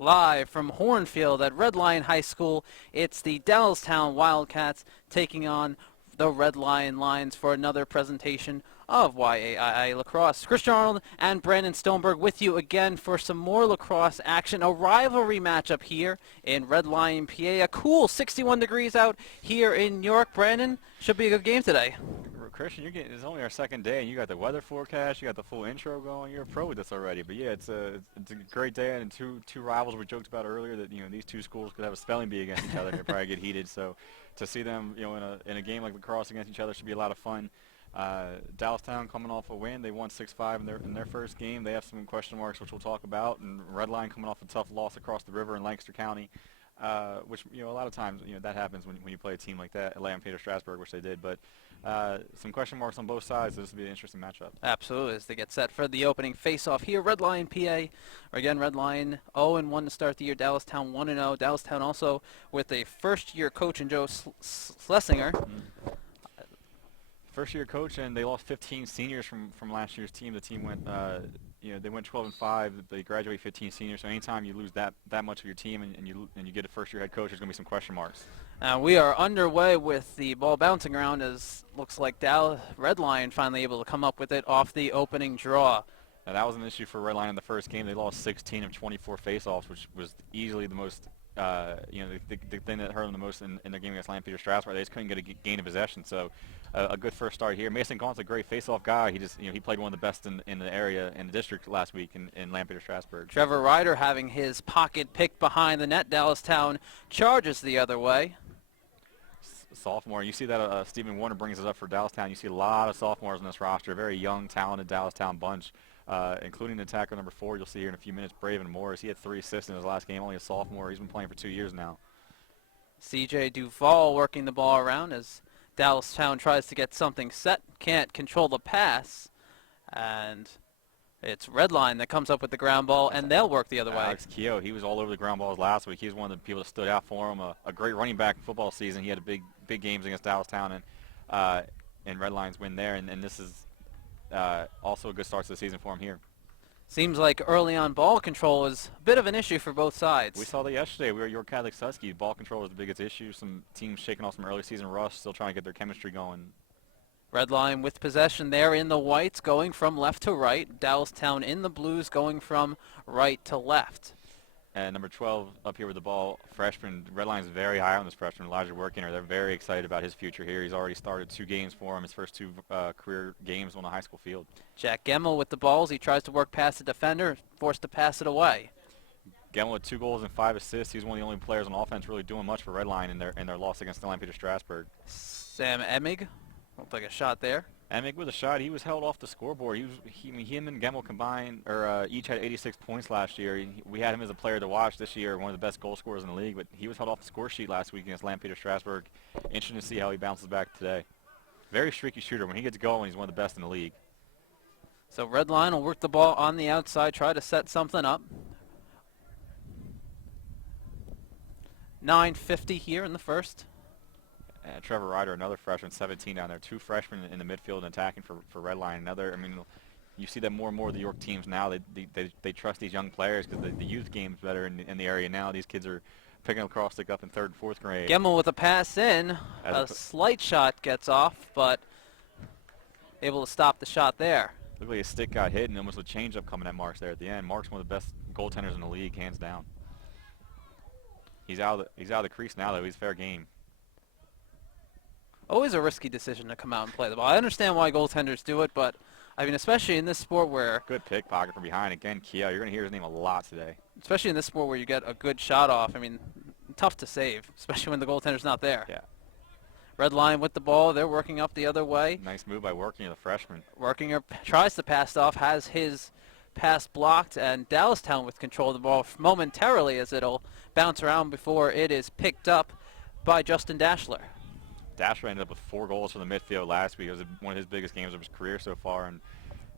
Live from Hornfield at Red Lion High School, it's the Dallastown Wildcats taking on the Red Lion Lions for another presentation of YAII Lacrosse. Christian Arnold and Brandon Stoneberg with you again for some more lacrosse action. A rivalry matchup here in Red Lion, PA. A cool 61 degrees out here in New York. Brandon, should be a good game today. Christian, it's only our second day, and you got the weather forecast, you got the full intro going. You're a pro with this already. But yeah, it's a great day, and two rivals we joked about earlier that these two schools could have a spelling bee against each other. They probably get heated. So to see them in a game like lacrosse against each other should be a lot of fun. Dallastown coming off a win, they won 6-5 in their first game. They have some question marks which we'll talk about, and Red Lion coming off a tough loss across the river in Lancaster County. Which a lot of times that happens when you play a team like that, Atlanta Peter Strasburg, which they did. But some question marks on both sides. This will be an interesting matchup. Absolutely, as they get set for the opening face-off here. Red Lion, PA. Again, Red Lion 0-1 to start the year. Dallastown 1-0. Dallastown also with a first-year coach in Joe Schlesinger. First-year coach, and they lost 15 seniors from last year's team. The team went they went 12-5. They graduate 15 seniors. So anytime you lose that much of your team and you get a first-year head coach, there's going to be some question marks. We are underway with the ball bouncing around, as looks like Red Lion finally able to come up with it off the opening draw. Now, that was an issue for Red Lion in the first game. They lost 16 of 24 face-offs, which was easily the most the thing that hurt them the most in their game against Atlanta Peter Strasburg. They just couldn't get a gain of possession. So a good first start here. Mason Gaunt's a great face-off guy. He just he played one of the best in the area in the district last week in Atlanta Peter Strasburg. Trevor Ryder having his pocket picked behind the net. Dallastown charges the other way. Sophomore. You see that Stephen Warner brings it up for Dallastown. You see a lot of sophomores in this roster. A very young, talented Dallastown bunch, including the attacker number 4. You'll see here in a few minutes, Braven Morris. He had 3 assists in his last game. Only a sophomore. He's been playing for 2 years now. C.J. Duvall working the ball around as Dallastown tries to get something set. Can't control the pass. And it's Red Lion that comes up with the ground ball, and they'll work the other way. Alex Keogh, he was all over the ground balls last week. He was one of the people that stood out for him. A great running back in football season. He had big games against Dallastown, and Red Lions win there. And this is also a good start to the season for him here. Seems like early on ball control is a bit of an issue for both sides. We saw that yesterday. We were at York Catholic Susky. Ball control was the biggest issue. Some teams shaking off some early season rust, still trying to get their chemistry going. Red Lion with possession there in the whites, going from left to right. Dallastown in the blues, going from right to left. And number 12 up here with the ball, freshman. Red Lion's very high on this freshman, Elijah Workiner. They're very excited about his future here. He's already started 2 games for him, his first 2 career games on the high school field. Jack Gemmel with the balls. He tries to work past the defender, forced to pass it away. Gemmel with 2 goals and 5 assists. He's one of the only players on offense really doing much for Red Lion in their loss against Atlanta Peter Strasburg. Sam Emig, looked like a shot there. Emig with a shot. He was held off the scoreboard. Him and Gemmel combined, each had 86 points last year. We had him as a player to watch this year, one of the best goal scorers in the league. But he was held off the score sheet last week against Atlanta Peter Strasburg. Interesting to see how he bounces back today. Very streaky shooter. When he gets going, he's one of the best in the league. So Red Lion will work the ball on the outside, try to set something up. 9:50 here in the first. And Trevor Ryder, another freshman, 17 down there. 2 freshmen in the midfield and attacking for Red Lion. You see that more and more of the York teams now. They trust these young players because the youth game's better in the area now. These kids are picking up lacrosse stick up in 3rd and 4th grade. Gemmel with a pass in. A slight shot gets off, but able to stop the shot there. Looked like his stick got hit and almost a change-up coming at Marks there at the end. Marks one of the best goaltenders in the league, hands down. He's out of the crease now, though. He's fair game. Always a risky decision to come out and play the ball. I understand why goaltenders do it, but especially in this sport where good pickpocket from behind. Again, Keogh, you're going to hear his name a lot today. Especially in this sport where you get a good shot off. Tough to save, especially when the goaltender's not there. Yeah. Red Lion with the ball. They're working up the other way. Nice move by Workinger, the freshman. Workinger tries to pass off, has his pass blocked, and Dallastown with control of the ball momentarily as it'll bounce around before it is picked up by Justin Dashler. Dashler ended up with 4 goals from the midfield last week. It was one of his biggest games of his career so far,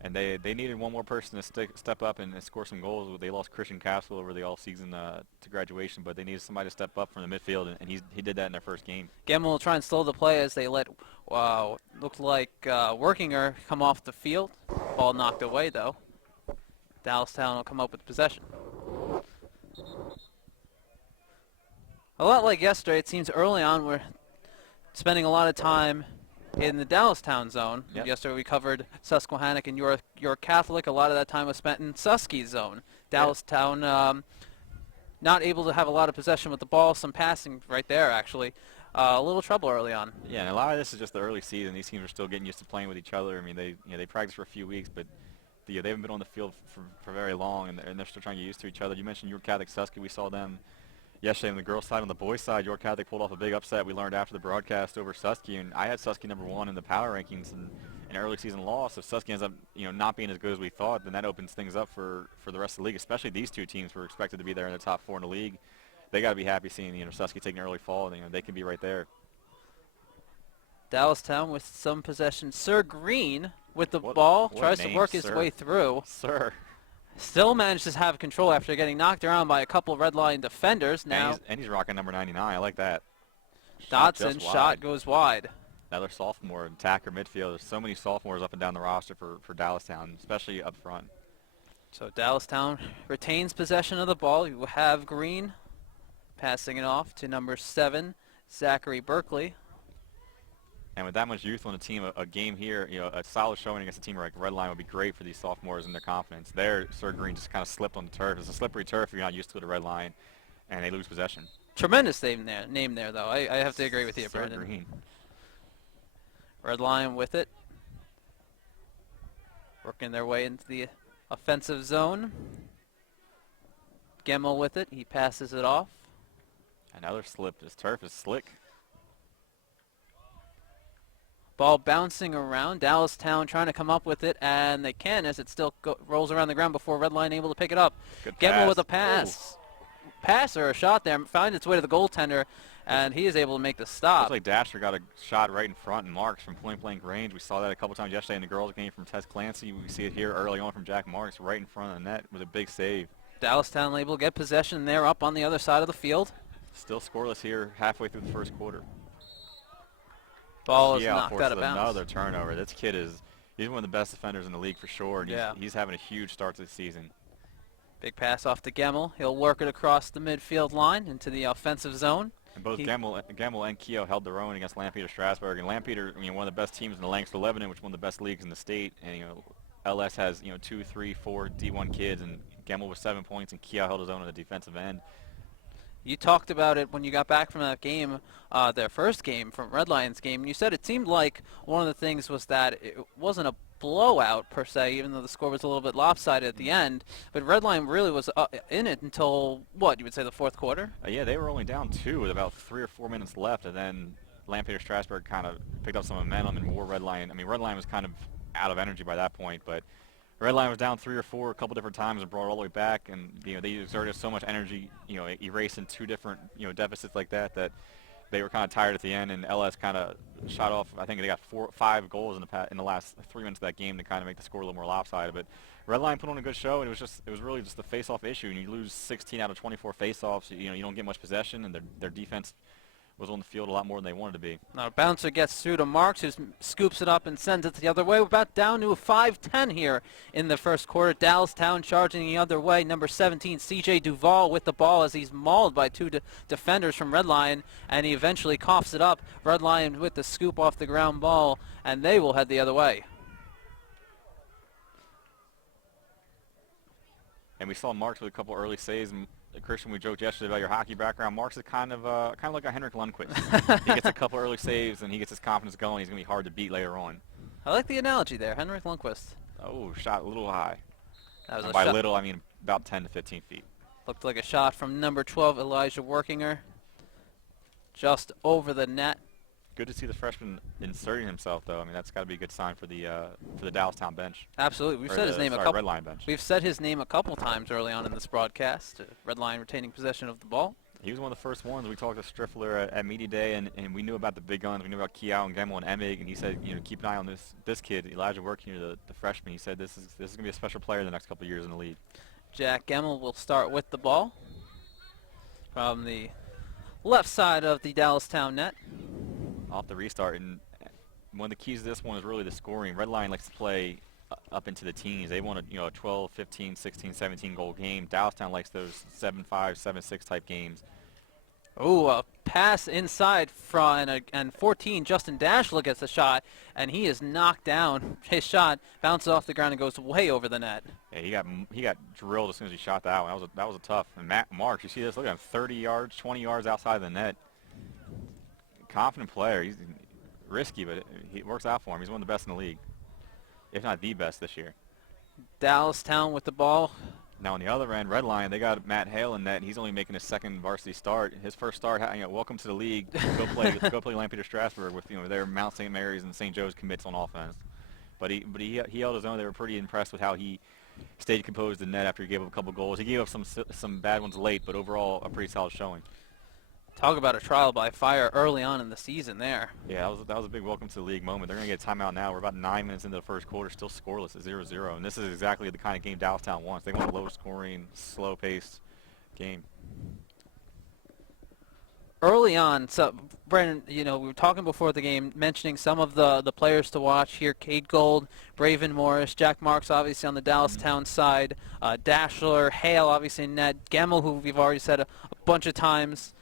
and they needed one more person to step up and score some goals. They lost Christian Castle over the all-season to graduation, but they needed somebody to step up from the midfield, and he did that in their first game. Gemmel will try and slow the play as they let looked like Workinger come off the field. Ball knocked away, though. Dallastown will come up with possession. A lot like yesterday, it seems early on we're spending a lot of time in the Dallastown zone. Yep. Yesterday we covered Susquehannock and York Catholic. A lot of that time was spent in Susky's zone. Dallastown not able to have a lot of possession with the ball, some passing right there actually. A little trouble early on. Yeah, and a lot of this is just the early season. These teams are still getting used to playing with each other. I mean, they practiced for a few weeks, but they haven't been on the field for very long, and they're still trying to get used to each other. You mentioned York Catholic Susky. We saw them yesterday on the girls' side. On the boys' side, York Catholic pulled off a big upset. We learned after the broadcast over Susky, and I had Susky #1 in the power rankings and an early season loss. If Susky ends up not being as good as we thought, then that opens things up for the rest of the league, especially these two teams were expected to be there in the top 4 in the league. They got to be happy seeing Susky taking an early fall. They can be right there. Dallastown with some possession. Sir Green with the ball tries to work his way through. Sir. Still manages to have control after getting knocked around by a couple Red Line defenders. Now and he's rocking number 99. I like that. Dotson shot goes wide. Another sophomore attacker midfield. There's so many sophomores up and down the roster for Dallastown, especially up front. So Dallastown retains possession of the ball. You have Green passing it off to number 7, Zachary Berkeley. And with that much youth on the team, a game here, a solid showing against a team like Redline would be great for these sophomores and their confidence. There, Sir Green just kind of slipped on the turf. It's a slippery turf if you're not used to it at Redline, and they lose possession. Tremendous name there though. I have to agree with you, Sir Brandon. Green. Redline with it. Working their way into the offensive zone. Gemmel with it. He passes it off. Another slip. This turf is slick. Ball bouncing around. Dallastown trying to come up with it, and they can as it still rolls around the ground before Redline able to pick it up. Gemmel with a pass. Pass or a shot there. Finds its way to the goaltender, and he is able to make the stop. Looks like Dasher got a shot right in front and Marks from point-blank range. We saw that a couple times yesterday in the girls' game from Tess Clancy. We see it here early on from Jack Marks right in front of the net with a big save. Dallastown able to get possession there up on the other side of the field. Still scoreless here halfway through the first quarter. Ball is knocked out of bounds. Another turnover. This kid he's one of the best defenders in the league for sure. And he's having a huge start to the season. Big pass off to Gemmel. He'll work it across the midfield line into the offensive zone. And both Gemmel and Keogh held their own against Lampeter Strasburg. And Lampeter, one of the best teams in the Lancaster Lebanon, which is one of the best leagues in the state. And LS has 2, 3, 4 D1 kids, and Gemmel with 7 points, and Keogh held his own on the defensive end. You talked about it when you got back from that game, their first game from Red Lions game. And you said it seemed like one of the things was that it wasn't a blowout per se, even though the score was a little bit lopsided at the end. But Red Line really was in it until, what, you would say the fourth quarter? Yeah, they were only down 2 with about 3 or 4 minutes left, and then Lampeter Strasburg kind of picked up some momentum and more Red Line. I mean, Red Line was kind of out of energy by that point, but Red Line was down 3 or 4 a couple different times and brought it all the way back, and they exerted so much energy, erasing 2 different deficits like that they were kind of tired at the end, and LS kind of shot off. I think they got 5 goals in the last 3 minutes of that game to kind of make the score a little more lopsided. But Red Line put on a good show, and it was really just the face-off issue. And you lose 16 out of 24 face-offs, you don't get much possession, and their defense was on the field a lot more than they wanted to be. Now a bouncer gets through to Marks, who scoops it up and sends it the other way. We're about down to a 5-10 here in the first quarter. Dallastown charging the other way. Number 17, C.J. Duvall with the ball as he's mauled by 2 defenders from Red Lion, and he eventually coughs it up. Red Lion with the scoop off the ground ball, and they will head the other way. And we saw Marks with a couple early saves. And Christian, we joked yesterday about your hockey background. Marks is kind of like a Henrik Lundqvist. He gets a couple early saves, and he gets his confidence going. He's going to be hard to beat later on. I like the analogy there, Henrik Lundqvist. Oh, shot a little high. That was by little, I mean about 10 to 15 feet. Looked like a shot from number 12, Elijah Workinger. Just over the net. Good to see the freshman inserting himself, though. I mean, that's got to be a good sign for the Dallastown bench. Absolutely, we've said his name a couple. Red Line bench. We've said his name a couple times early on in this broadcast. Red Line retaining possession of the ball. He was one of the first ones. We talked to Striffler at Media Day, and we knew about the big guns. We knew about Keogh and Gemmel and Emig, and he said, keep an eye on this kid, Elijah Workinger, the freshman. He said this is going to be a special player in the next couple of years in the league. Jack Gemmel will start with the ball from the left side of the Dallastown net. Off the restart, and one of the keys to this one is really the scoring. Red Line likes to play up into the teens. They want a 12, 15, 16, 17 goal game. Dallastown likes those 7-5, 7-6 type games. Oh, a pass inside and 14. Justin Dashler gets a shot, and he is knocked down. His shot bounces off the ground and goes way over the net. Yeah, he got drilled as soon as he shot that one. That was a tough. And Matt Marks, you see this? Look at him, 30 yards, 20 yards outside the net. Confident player. He's risky, but it works out for him. He's one of the best in the league, if not the best this year. Dallastown with the ball. Now on the other end, Red Lion, they got Matt Hale in net, and he's only making his second varsity start. His first start, welcome to the league. Go play Lampeter Strasburg with their Mount St. Mary's and St. Joe's commits on offense. But he held his own. They were pretty impressed with how he stayed composed in net after he gave up a couple goals. He gave up some bad ones late, but overall a pretty solid showing. Talk about a trial by fire early on in the season there. Yeah, that was a big welcome to the league moment. They're going to get a timeout now. We're about 9 minutes into the first quarter, still scoreless at 0-0. And this is exactly the kind of game Dallastown wants. They want a low-scoring, slow-paced game. Early on, so Brandon, we were talking before the game, mentioning some of the players to watch here: Cade Gold, Braven Morris, Jack Marks, obviously on the Dallastown side, Dashler, Hale, obviously in net, Gemmel, who we've already said a bunch of times.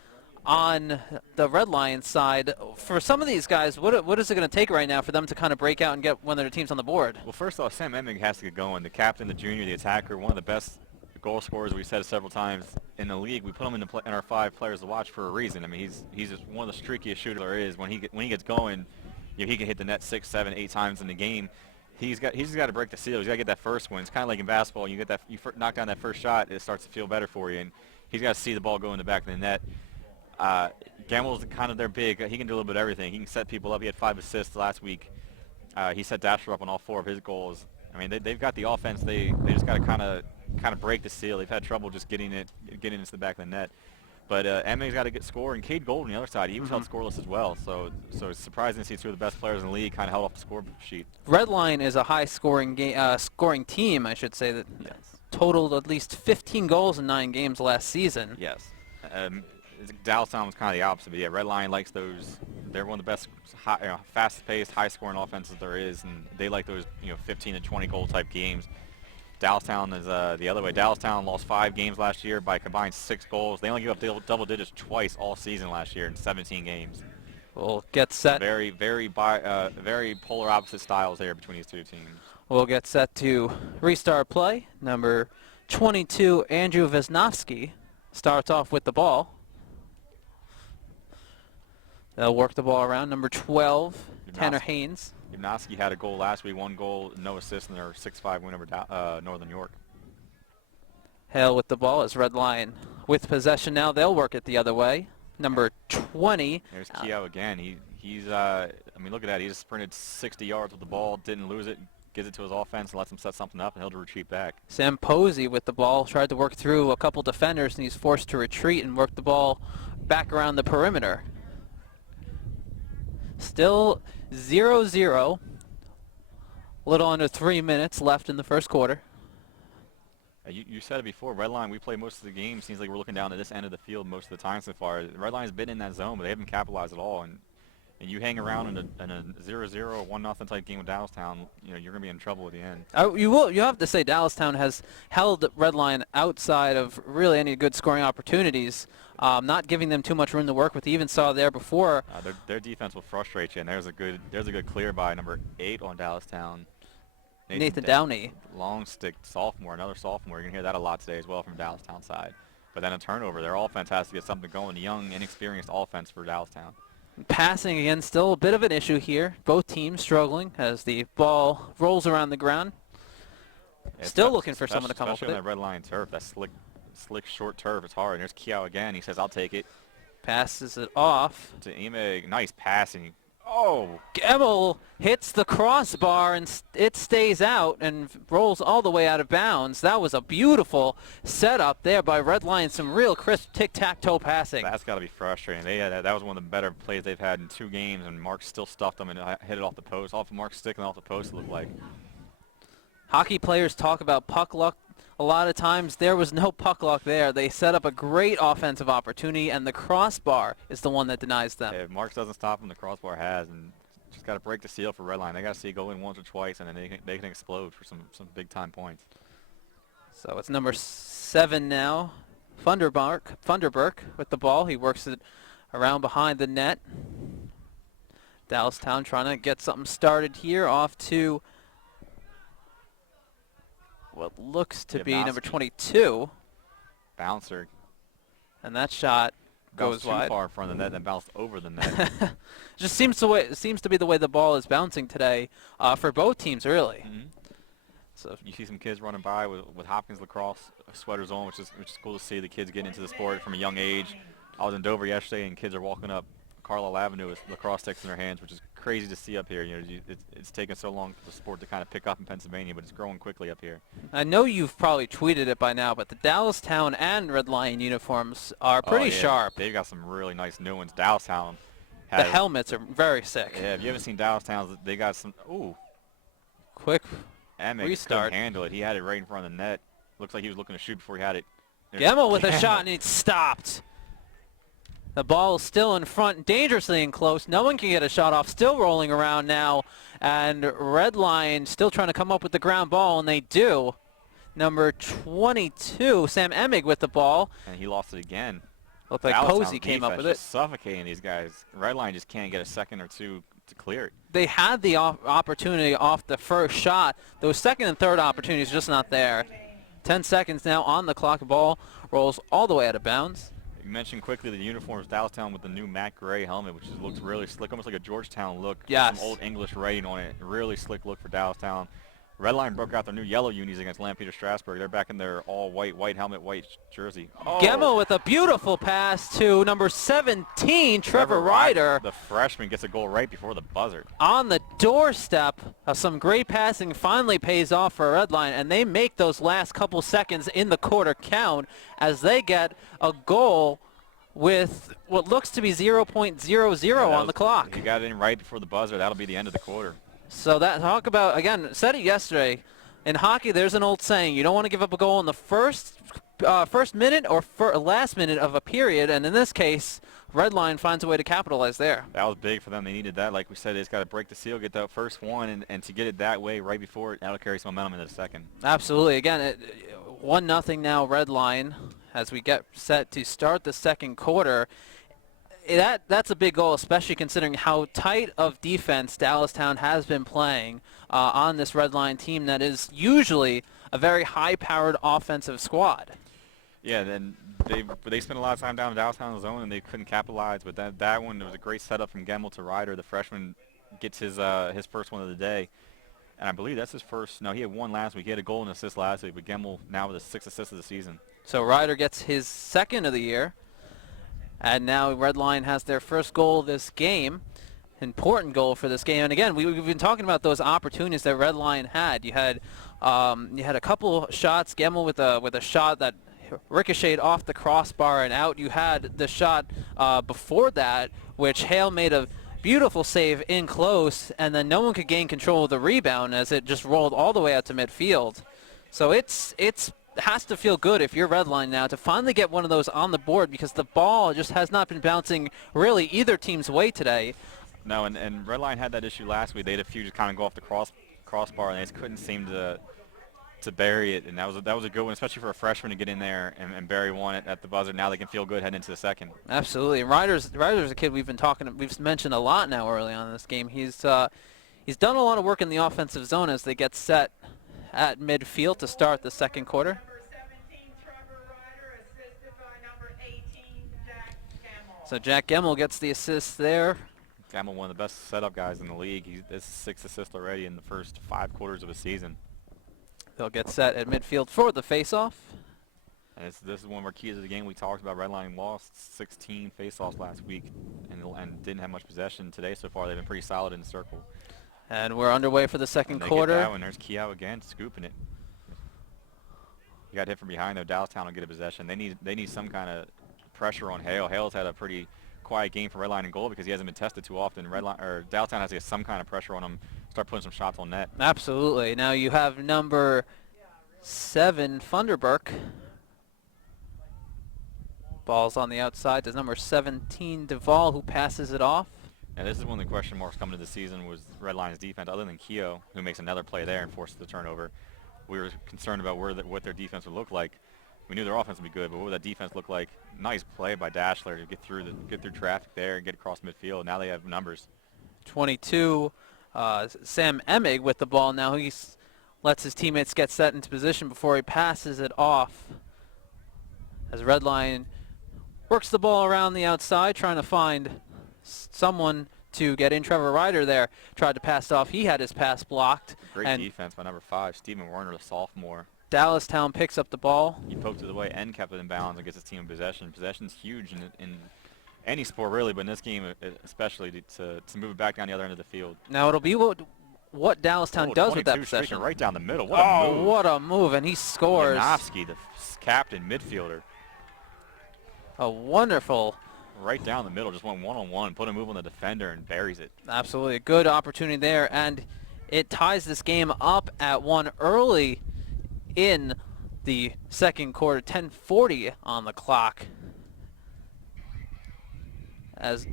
On the Red Lions side, for some of these guys, what is it going to take right now for them to kind of break out and get one of their teams on the board? Well, first off, Sam Emig has to get going. The captain, the junior, the attacker, one of the best goal scorers we've said several times in the league. We put him in our 5 players to watch for a reason. I mean, he's just one of the streakiest shooters there is. When he gets going, he can hit the net 6, 7, 8 times in the game. He's just got to break the seal. He's got to get that first one. It's kind of like in basketball. You knock down that first shot, it starts to feel better for you. And he's got to see the ball go in the back of the net. Gamel's kind of their big. He can do a little bit of everything. He can set people up. He had 5 assists last week. He set Dasher up on all 4 of his goals. I mean, they've got the offense. They just got to kind of break the seal. They've had trouble just getting into the back of the net. But Emmy's got to get score, and Cade Gold on the other side, he was held scoreless as well. So it's surprising to see 2 of the best players in the league kind of held off the score sheet. Red Line is a high scoring team, I should say, that totaled at least 15 goals in 9 games last season. Yes. Dallastown was kind of the opposite, but yeah, Red Lion likes those. They're one of the best, fast-paced, high-scoring offenses there is, and they like those, 15 to 20 goal type games. Dallastown is the other way. Dallastown lost 5 games last year by combined 6 goals. They only gave up double digits twice all season last year in 17 games. We'll get set. Very, very polar opposite styles there between these 2 teams. We'll get set to restart play. Number 22, Andrew Wisnowski, starts off with the ball. They'll work the ball around. Number 12, Tanner Haynes. Wisnowski had a goal last week, 1 goal, no assist in their 6-5 win over Northern York. Hale with the ball as Red Lion with possession now. They'll work it the other way. Number 20. There's Keogh again. He's look at that. He just sprinted 60 yards with the ball, didn't lose it, gives it to his offense and lets him set something up, and he'll retreat back. Sam Posey with the ball, tried to work through a couple defenders, and he's forced to retreat and work the ball back around the perimeter. Still 0-0. A little under 3 minutes left in the first quarter. You said it before, Red Line, we play most of the game. Seems like we're looking down at this end of the field most of the time so far. Red Line's been in that zone, but they haven't capitalized at all. And you hang around in a 0-0 or 1-0 type game with Dallastown, you're going to be in trouble at the end. You have to say Dallastown has held Red Line outside of really any good scoring opportunities, not giving them too much room to work with. You even saw there before. Their defense will frustrate you, and there's a good clear by number 8 on Dallastown. Nathan Downey. Long stick sophomore, another sophomore. You're going to hear that a lot today as well from Dallastown side. But then a turnover. Their offense has to get something going. Young, inexperienced offense for Dallastown. Passing again, still a bit of an issue here. Both teams struggling as the ball rolls around the ground. Still looking for someone to come up with it. Especially on that Red Lion turf, that slick short turf. It's hard. And there's Keogh again. He says, "I'll take it." Passes it off to Emig. Nice passing. Oh! Gemmel hits the crossbar and it stays out and rolls all the way out of bounds. That was a beautiful setup there by Red Lion. Some real crisp tic-tac-toe passing. That's got to be frustrating. That was one of the better plays they've had in 2 games, and Mark still stuffed them and hit it off the post. Off of Mark's stick and off the post, it looked like. Hockey players talk about puck luck. A lot of times there was no puck luck there. They set up a great offensive opportunity, and the crossbar is the one that denies them. If Marks doesn't stop them, the crossbar has, and just got to break the seal for Red Line. They got to see it go in once or twice, and then they can explode for some big-time points. So it's number 7 now Funderburk with the ball. He works it around behind the net. Dallastown trying to get something started here off to what looks to be number 22. Bouncer. And that shot goes too wide. far in front of the net and bounced over the net. Just seems to be the way the ball is bouncing today for both teams, really. Mm-hmm. So you see some kids running by with Hopkins lacrosse sweaters on, which is cool to see. The kids getting into the sport from a young age. I was in Dover yesterday, and kids are walking up Carlisle Avenue with lacrosse sticks in their hands, which is crazy to see up here. You know, it's taken so long for the sport to kind of pick up in Pennsylvania, but it's growing quickly up here. I know you've probably tweeted it by now, but the Dallastown and Red Lion uniforms are pretty sharp. They've got some really nice new ones. Dallastown The helmets are very sick. Yeah, if you haven't seen Dallastown's, they got some. Ooh, quick Emick restart. couldn't handle it. He had it right in front of the net. Looks like he was looking to shoot before he had it. Gemmel with a shot, and it's stopped. The ball is still in front, dangerously in close. No one can get a shot off. Still rolling around now, and Red Lion still trying to come up with the ground ball, and they do. Number 22, Sam Emig with the ball. And he lost it again. Looked like Posey came up with it. Suffocating these guys. Red Line just can't get a second or two to clear it. They had the opportunity off the first shot. Those second and third opportunities just not there. 10 seconds now on the clock. The ball rolls all the way out of bounds. You mentioned quickly the uniforms, Dallastown with the new matte gray helmet, which looks really slick, almost like a Georgetown look. Yes. Some old English writing on it. Really slick look for Dallastown. Red Line broke out their new yellow unis against Lampeter Strasburg. They're back in their all white helmet, white jersey. Oh. Gemmel with a beautiful pass to number 17, Trevor Ryder. The freshman gets a goal right before the buzzer. On the doorstep of some great passing, finally pays off for Red Line, and they make those last couple seconds in the quarter count as they get a goal with what looks to be 0.00 on the clock. He got it in right before the buzzer. That'll be the end of the quarter. So that, talk about, again, said it yesterday, in hockey there's an old saying, you don't want to give up a goal in the first minute or last minute of a period, and in this case, Red Line finds a way to capitalize there. That was big for them. They needed that. Like we said, they just got to break the seal, get that first one, and to get it that way right before it, that'll carry some momentum into the second. Absolutely. Again, 1-0 now Red Line as we get set to start the second quarter. That's a big goal, especially considering how tight of defense Dallastown has been playing on this Red Line team that is usually a very high-powered offensive squad. Yeah, then they spent a lot of time down in Dallastown's zone and they couldn't capitalize. But that one, there was a great setup from Gemmel to Ryder. The freshman gets his first one of the day, and I believe that's his first. No, he had one last week. He had a goal and assist last week, but Gemmel now with his 6th assist of the season. So Ryder gets his 2nd of the year. And now Red Line has their first goal of this game. Important goal for this game. And again, we've been talking about those opportunities that Red Line had. You had a couple shots. Gemmel with a shot that ricocheted off the crossbar and out. You had the shot before that, which Hale made a beautiful save in close, and then no one could gain control of the rebound as it just rolled all the way out to midfield. So it has to feel good if you're Red Line now to finally get one of those on the board, because the ball just has not been bouncing really either team's way today. No, and Red Line had that issue last week. They had a few just kind of go off the crossbar, and they just couldn't seem to bury it. And that was a good one, especially for a freshman to get in there and bury one at the buzzer. Now they can feel good heading into the second. Absolutely. And Ryder's a kid we've mentioned a lot now early on in this game. He's done a lot of work in the offensive zone as they get set at midfield to start the second quarter. Number 17, Trevor Ryder, assisted by number 18, Jack Gemmel. So Jack Gemmel gets the assist there. Gemmel, one of the best setup guys in the league. This is 6th assist already in the first 5 quarters of a season. They'll get set at midfield for the face-off. And this is one of our keys of the game. We talked about Red Line lost 16 face-offs last week and didn't have much possession today so far. They've been pretty solid in the circle. And we're underway for the second quarter. Get that one. There's Kehoe again, scooping it. He got hit from behind, though. Dallastown will get a possession. They need some kind of pressure on Hale. Hale's had a pretty quiet game for Red Line and goal because he hasn't been tested too often. Dallastown has to get some kind of pressure on him, start putting some shots on net. Absolutely. Now you have number 7, Funderburk. Ball's on the outside. There's number 17, Duvall, who passes it off. And this is one of the question marks coming into the season was Red Line's defense. Other than Kehoe, who makes another play there and forces the turnover, we were concerned about what their defense would look like. we knew their offense would be good, but what would that defense look like? Nice play by Dassler to get through traffic there and get across midfield. Now they have numbers. 22, Sam Emig with the ball now. He lets his teammates get set into position before he passes it off. As Redline works the ball around the outside, trying to find someone to get in. Trevor Ryder there tried to pass it off. He had his pass blocked. Great defense by number 5, Stephen Werner, the sophomore. Dallastown picks up the ball. He poked it away and kept it in bounds and gets his team in possession. Possession's huge in any sport really, but in this game especially to move it back down the other end of the field. Now it'll be what Dallastown does with that possession. Right down the middle. What a move. What a move, and he scores. Janowski, the captain midfielder. A wonderful. Right down the middle, just went one-on-one, put a move on the defender and buries it. Absolutely, a good opportunity there, and it ties this game up at 1 early in the second quarter. 10:40 on the clock. As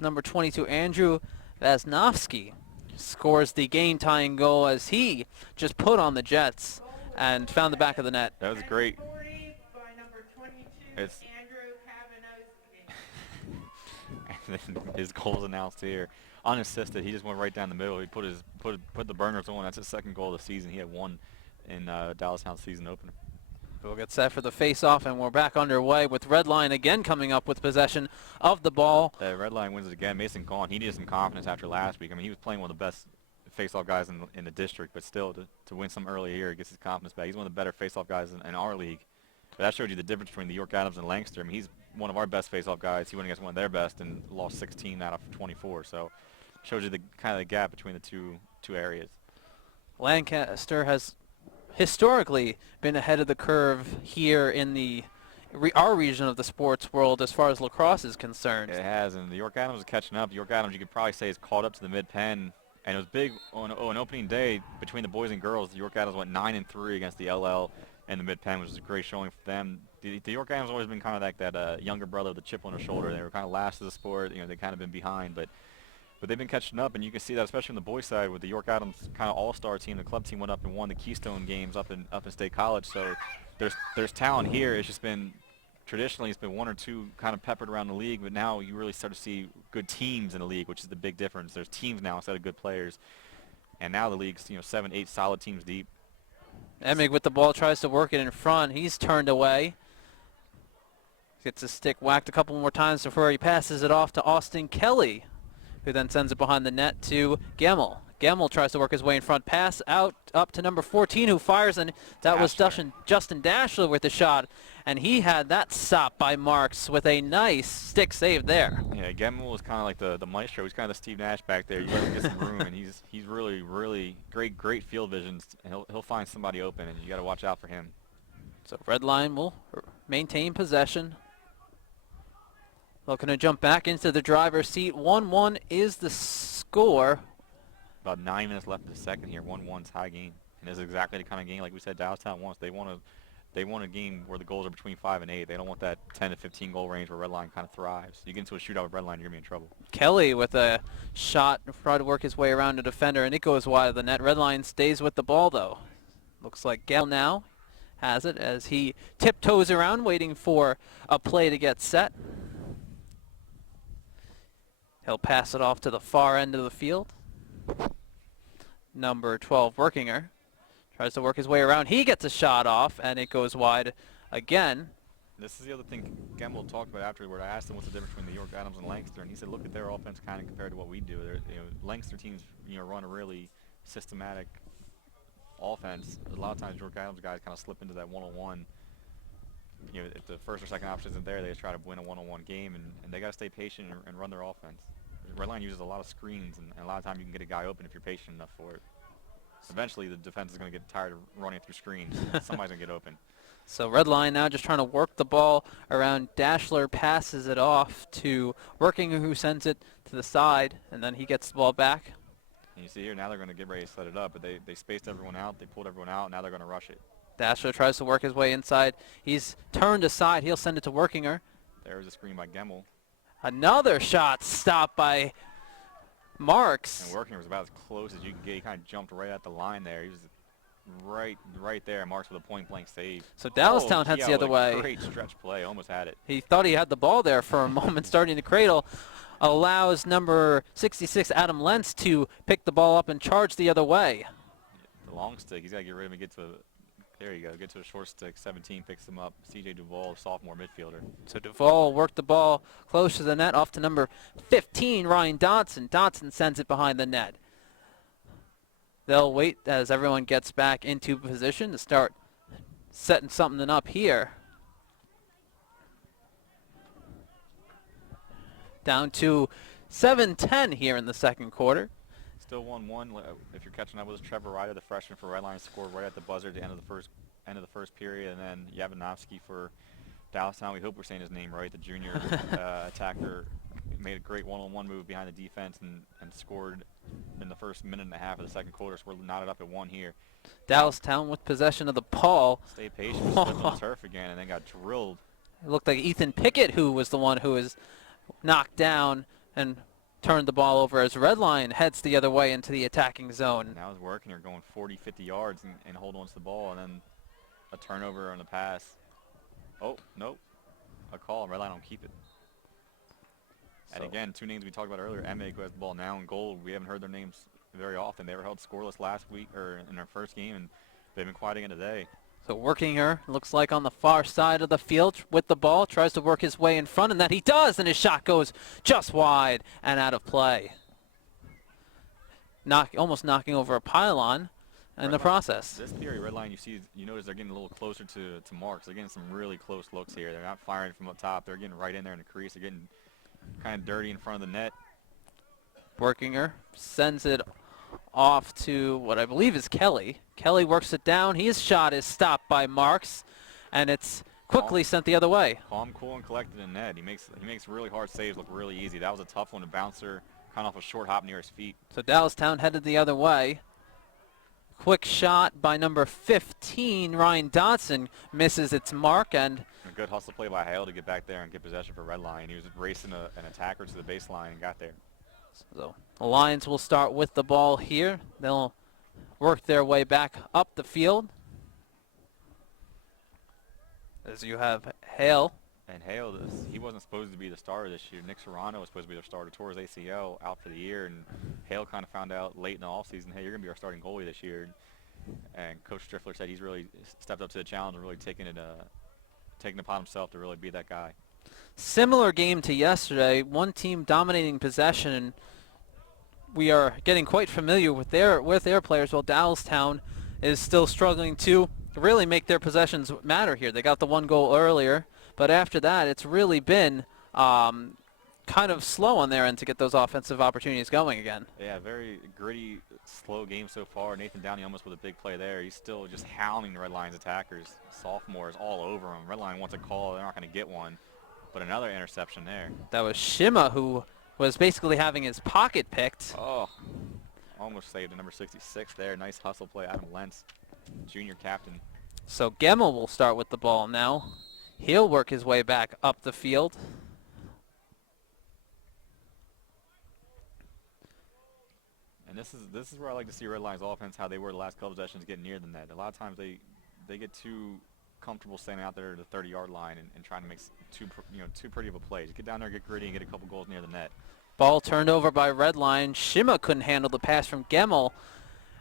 number 22, Andrew Vasnovsky, scores the game-tying goal as he just put on the Jets and found the back of the net. That was great. 40 by number 22, It's Andrew Kavanowski. and then his goal's announced here. Unassisted, he just went right down the middle. He put the burners on. That's his second goal of the season. He had one in Dallastown's season opener. We'll get set for the face-off, and we're back underway with Redline again coming up with possession of the ball. Redline wins it again. Mason Gaughan, he needed some confidence after last week. I mean, he was playing one of the best face-off guys in the district, but still to win some early here, he gets his confidence back. He's one of the better face-off guys in our league. But that showed you the difference between the York Adams and Lancaster. I mean, he's one of our best face-off guys. He went against one of their best and lost 16 out of 24. So shows you the kind of the gap between the two areas. Lancaster has historically been ahead of the curve here in our region of the sports world as far as lacrosse is concerned. It has, and the York Adams is catching up. York Adams, you could probably say, is caught up to the mid-pen, and it was big on opening day between the boys and girls. The York Adams went 9-3 against the LL and the mid-pen, which was a great showing for them. The York Adams have always been kind of like that younger brother with a chip on their shoulder. They were kind of last of the sport. You know, they kind of been behind, but they've been catching up, and you can see that especially on the boys' side with the York Adams kind of all-star team. The club team went up and won the Keystone games up in State College. So there's talent here. It's just been traditionally it's been one or two kind of peppered around the league, but now you really start to see good teams in the league, which is the big difference. There's teams now instead of good players, and now the league's 7, 8 solid teams deep. Emig with the ball tries to work it in front. He's turned away. Gets his stick whacked a couple more times before he passes it off to Austin Kelly, who then sends it behind the net to Gemmel. Gemmel tries to work his way in front. Pass out up to number 14, who fires, and that was Justin Dashler with the shot. And he had that stopped by Marks with a nice stick save there. Yeah, Gemmel was kind of like the maestro. He's kind of the Steve Nash back there. You got to get some room, and he's really, really great field vision. And he'll find somebody open, and you got to watch out for him. So Redline will maintain possession. Looking to jump back into the driver's seat. 1-1 is the score. About 9 minutes left in the second here. 1-1 tie game. And this is exactly the kind of game, like we said, Dallastown wants. They want a game where the goals are between 5 and 8. They don't want that 10 to 15 goal range where Redline kind of thrives. You get into a shootout with Redline, you're going to be in trouble. Kelly with a shot, try to work his way around the defender, and it goes wide of the net. Redline stays with the ball, though. Looks like Gale now has it as he tiptoes around, waiting for a play to get set. He'll pass it off to the far end of the field. Number 12, Workinger, tries to work his way around. He gets a shot off, and it goes wide again. This is the other thing Gemmel talked about afterward. I asked him what's the difference between the York Adams and Lancaster, and he said, look at their offense kind of compared to what we do. Lancaster teams run a really systematic offense. A lot of times York Adams guys kind of slip into that one-on-one. If the first or second option isn't there, they just try to win a one-on-one game, and they got to stay patient and run their offense. Redline uses a lot of screens, and a lot of time you can get a guy open if you're patient enough for it. Eventually, the defense is going to get tired of running through screens. Somebody's going to get open. So Redline now just trying to work the ball around. Dashler passes it off to Workinger, who sends it to the side, and then he gets the ball back. And you see here, now they're going to get ready to set it up, but they spaced everyone out. They pulled everyone out. Now they're going to rush it. Dashler tries to work his way inside. He's turned aside. He'll send it to Workinger. There's a screen by Gemmel. Another shot stopped by Marks. And Workinger was about as close as you can get. He kind of jumped right at the line there. He was right there. Marks with a point-blank save. So Dallastown heads the other way. Great stretch play. Almost had it. He thought he had the ball there for a moment, starting to cradle. Allows number 66, Adam Lentz, to pick the ball up and charge the other way. The long stick. He's got to get rid of it. There you go. Get to a short stick. 17 picks him up. C.J. Duvall, sophomore midfielder. So Duvall worked the ball close to the net, off to number 15, Ryan Dotson. Dotson sends it behind the net. They'll wait as everyone gets back into position to start setting something up here. Down to 7-10 here in the second quarter. Still 1-1. If you're catching up with us, Trevor Ryder, the freshman for Redline, scored right at the buzzer at the end of the first period, and then Yavanovsky for Dallastown. We hope we're saying his name right. The junior attacker made a great one-on-one move behind the defense and scored in the first minute and a half of the second quarter. So we're knotted up at 1 here. Dallastown with possession of the ball. Stay patient. Slipped on the turf again, and then got drilled. It looked like Ethan Pickett, who was the one who was knocked down and turned the ball over as Redline heads the other way into the attacking zone. Now it's working. They're going 40, 50 yards and hold on to the ball, and then a turnover on the pass. Oh, nope. A call. Redline don't keep it. And again, two names we talked about earlier. Emig, who has the ball now in goal. We haven't heard their names very often. They were held scoreless last week or in their first game, and they've been quiet again today. So working her, looks like on the far side of the field with the ball, tries to work his way in front, and that he does, and his shot goes just wide and out of play. Almost knocking over a pylon in the process. This period, Redline, you notice they're getting a little closer to marks. They're getting some really close looks here. They're not firing from up top. They're getting right in there in the crease. They're getting kind of dirty in front of the net. Working her, sends it off to what I believe is Kelly. Kelly works it down. His shot is stopped by Marks, and it's quickly sent the other way. Calm, cool, and collected in net. He makes really hard saves look really easy. That was a tough one to bouncer, kind of off a short hop near his feet. So Dallastown headed the other way. Quick shot by number 15, Ryan Dotson, misses its mark, and a good hustle play by Hale to get back there and get possession for Redline. He was racing an attacker to the baseline and got there. So the Lions will start with the ball here. They'll work their way back up the field. As you have Hale. And Hale, he wasn't supposed to be the starter this year. Nick Serrano was supposed to be their starter, tore his ACL out for the year, and Hale kind of found out late in the offseason, hey, you're going to be our starting goalie this year. And Coach Striffler said he's really stepped up to the challenge and really taken it upon himself to really be that guy. Similar game to yesterday, one team dominating possession, and we are getting quite familiar with their players, while Dallastown is still struggling to really make their possessions matter here. They got the one goal earlier, but after that, it's really been kind of slow on their end to get those offensive opportunities going again. Yeah, very gritty, slow game so far. Nathan Downey almost with a big play there. He's still just hounding the Red Lions attackers. Sophomores all over him. Red Line wants a call. They're not going to get one. But another interception there. That was Shima, who was basically having his pocket picked. Oh, almost saved the number 66 there. Nice hustle play. Adam Lentz, junior captain. So Gemmel will start with the ball now. He'll work his way back up the field. And this is where I like to see Red Lions offense, how they were the last couple possessions, getting near the net. A lot of times they get too comfortable standing out there at the 30-yard line and trying to make too pretty of a play. Just get down there, get gritty, and get a couple goals near the net. Ball turned over by Redline. Shima couldn't handle the pass from Gemmel.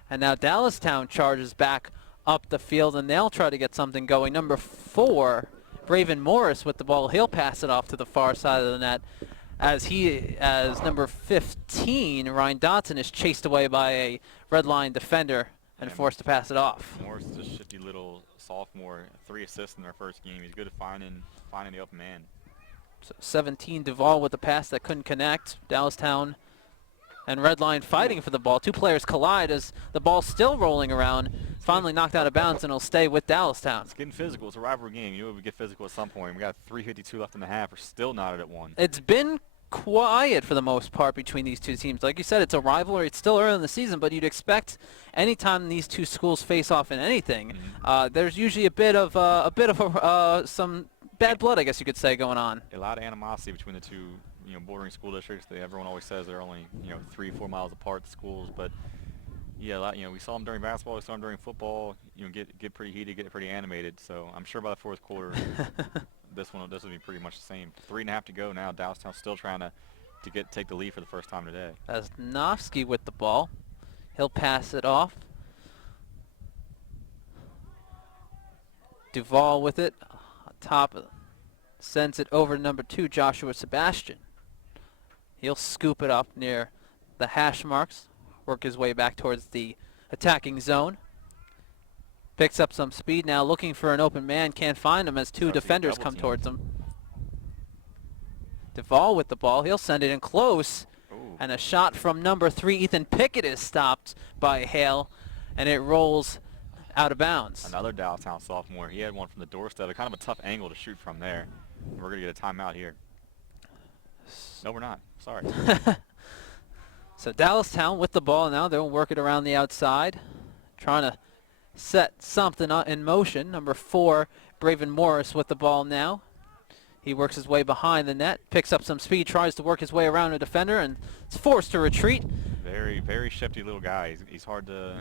And now Dallastown charges back up the field, and they'll try to get something going. Number 4, Braven Morris with the ball. He'll pass it off to the far side of the net as number 15, Ryan Dotson, is chased away by a Redline defender and forced to pass it off. Morris is a shifty little sophomore, 3 assists in their first game. He's good at finding the open man. So 17, Duvall with the pass that couldn't connect. Dallastown and Redline fighting for the ball. Two players collide as the ball's still rolling around. Finally knocked out of bounds, and it'll stay with Dallastown. It's getting physical. It's a rivalry game. You know, we get physical at some point. We got 3:52 left in the half. We're still knotted at 1. It's been quiet for the most part between these two teams. Like you said, it's a rivalry. It's still early in the season, but you'd expect anytime these two schools face off in anything, there's usually a bit of some bad blood, I guess you could say, going on. A lot of animosity between the two, bordering school districts. Everyone always says they're only, 3-4 miles apart, the schools, but Yeah, we saw them during basketball, we saw them during football. Get pretty heated, get pretty animated. So I'm sure by the fourth quarter, this will be pretty much the same. 3.5 to go now. Dallastown still trying to take the lead for the first time today. Vesnovsky with the ball. He'll pass it off. Duvall with it. Top of, sends it over to number 2, Joshua Sebastian. He'll scoop it up near the hash marks. Work his way back towards the attacking zone. Picks up some speed now, looking for an open man. Can't find him as 2 defenders come towards him. Duvall with the ball. He'll send it in close. Ooh. And a shot from number 3, Ethan Pickett, is stopped by Hale, and it rolls out of bounds. Another Dallastown sophomore. He had one from the doorstep. Kind of a tough angle to shoot from there. We're going to get a timeout here. No, we're not. Sorry. So Dallastown with the ball now. They'll work it around the outside, trying to set something in motion. Number 4, Braven Morris with the ball now. He works his way behind the net, picks up some speed, tries to work his way around a defender, and is forced to retreat. Very, very shifty little guy. He's hard to...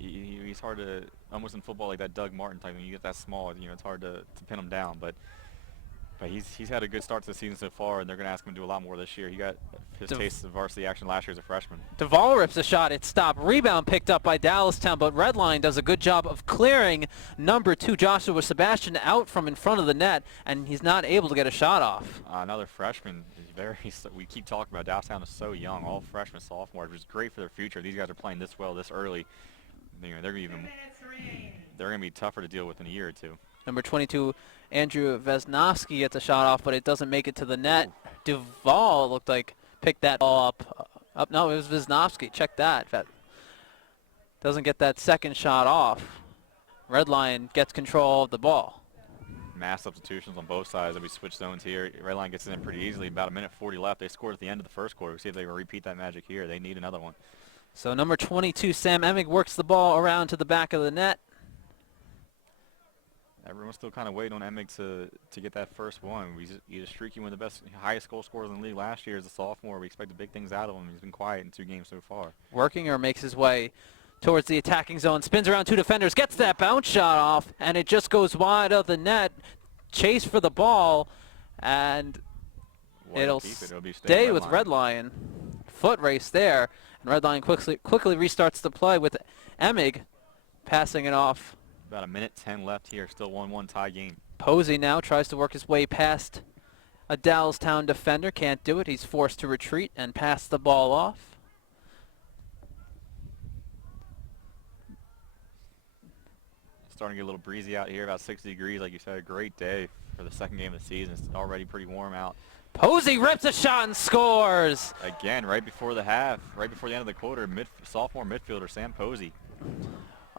He's hard to, almost in football, like that Doug Martin type. When you get that small, it's hard to pin him down. But he's had a good start to the season so far, and they're going to ask him to do a lot more this year. He got his taste of varsity action last year as a freshman. Duvall rips a shot. It's stopped. Rebound picked up by Dallastown, but Redline does a good job of clearing number 2, Joshua Sebastian, out from in front of the net, and he's not able to get a shot off. Another freshman. We keep talking about Dallastown is so young, all freshmen, sophomores, which is great for their future. These guys are playing this well this early. They're going to be tougher to deal with in a year or two. Number 22, Andrew Vesnovsky gets a shot off, but it doesn't make it to the net. Duvall looked like picked that ball up. No, it was Vesnovsky. Check that. Doesn't get that second shot off. Redline gets control of the ball. Mass substitutions on both sides. As we switch zones here, Redline gets it in pretty easily. About 1:40 left. They scored at the end of the first quarter. We'll see if they can repeat that magic here. They need another one. So number 22, Sam Emig, works the ball around to the back of the net. Everyone's still kind of waiting on Emig to get that first one. He's a streaky, one of the best, highest goal scorers in the league last year as a sophomore. We expected big things out of him. He's been quiet in 2 games so far. Working or makes his way towards the attacking zone, spins around 2 defenders, gets that bounce shot off, and it just goes wide of the net. Chase for the ball, and it'll stay with Redline. Foot race there, and Redline quickly restarts the play with Emig passing it off. About 1:10 left here, still 1-1 tie game. Posey now tries to work his way past a Dallastown defender, can't do it. He's forced to retreat and pass the ball off. Starting to get a little breezy out here, about 60 degrees. Like you said, a great day for the second game of the season. It's already pretty warm out. Posey rips a shot and scores. Again, right before the half, right before the end of the quarter, sophomore midfielder Sam Posey.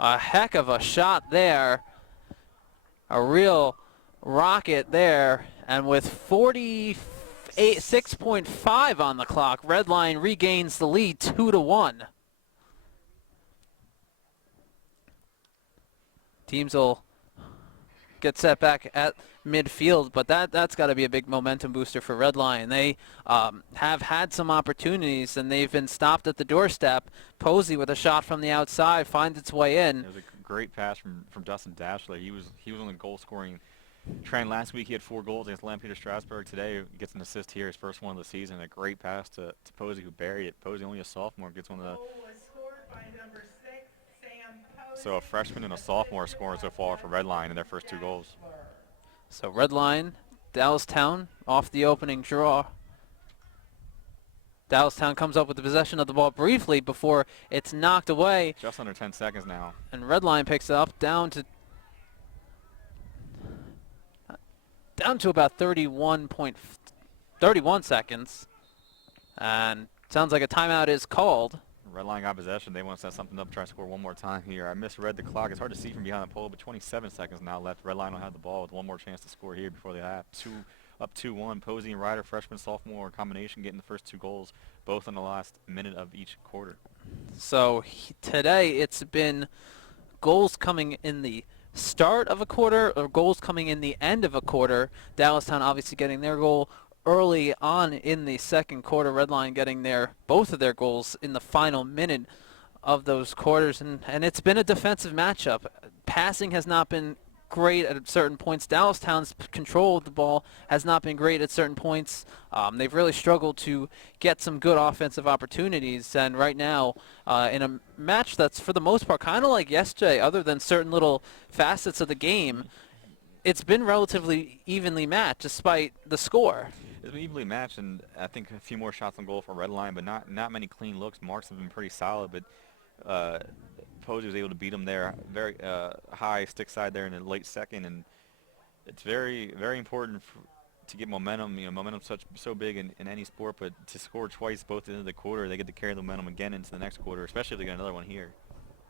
A heck of a shot there. A real rocket there. And with 6.5 on the clock, Redline regains the lead 2-1. Teams will get set back at midfield, but that's got to be a big momentum booster for Redline. They have had some opportunities, and they've been stopped at the doorstep. Posey with a shot from the outside finds its way in. It was a great pass from Dustin Dashler. He was on the goal-scoring trend last week. He had 4 goals against Lampeter Strasburg. Today he gets an assist here, his first one of the season. A great pass to Posey, who buried it. Posey, only a sophomore, gets one of the... So a freshman and a sophomore scoring so far for Redline in their first 2 goals. So Redline, Dallastown off the opening draw. Dallastown comes up with the possession of the ball briefly before it's knocked away. Just under 10 seconds now. And Redline picks it up down to about 31 seconds. And sounds like a timeout is called. Redline got possession. They want to set something up, try to score one more time here. I misread the clock. It's hard to see from behind the pole, but 27 seconds now left. Redline will have the ball with one more chance to score here before they have. Up 2-1. Posey and Ryder, freshman, sophomore combination, getting the first 2 goals, both in the last minute of each quarter. So today it's been goals coming in the start of a quarter or goals coming in the end of a quarter. Dallastown obviously getting their goal early on in the second quarter. Redline getting both of their goals in the final minute of those quarters, and it's been a defensive matchup. Passing has not been great at certain points. Dallastown's control of the ball has not been great at certain points. They've really struggled to get some good offensive opportunities, and right now, in a match that's for the most part kind of like yesterday, other than certain little facets of the game, it's been relatively evenly matched despite the score. It's been evenly matched, and I think a few more shots on goal for Red Line, but not many clean looks. Marks have been pretty solid, but Posey was able to beat him there, very high stick side there in the late second, and it's very important to get momentum. You know, momentum's so big in any sport, but to score twice both into the quarter, they get to carry the momentum again into the next quarter, especially if they get another one here.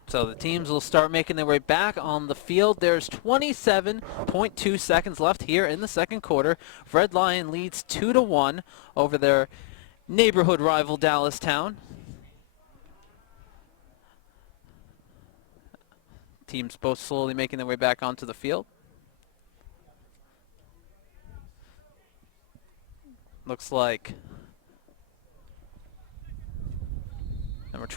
So the teams will start making their way back on the field. There's 27.2 seconds left here in the second quarter. Red Lion leads 2-1 over their neighborhood rival Dallastown. Teams both slowly making their way back onto the field. Looks like number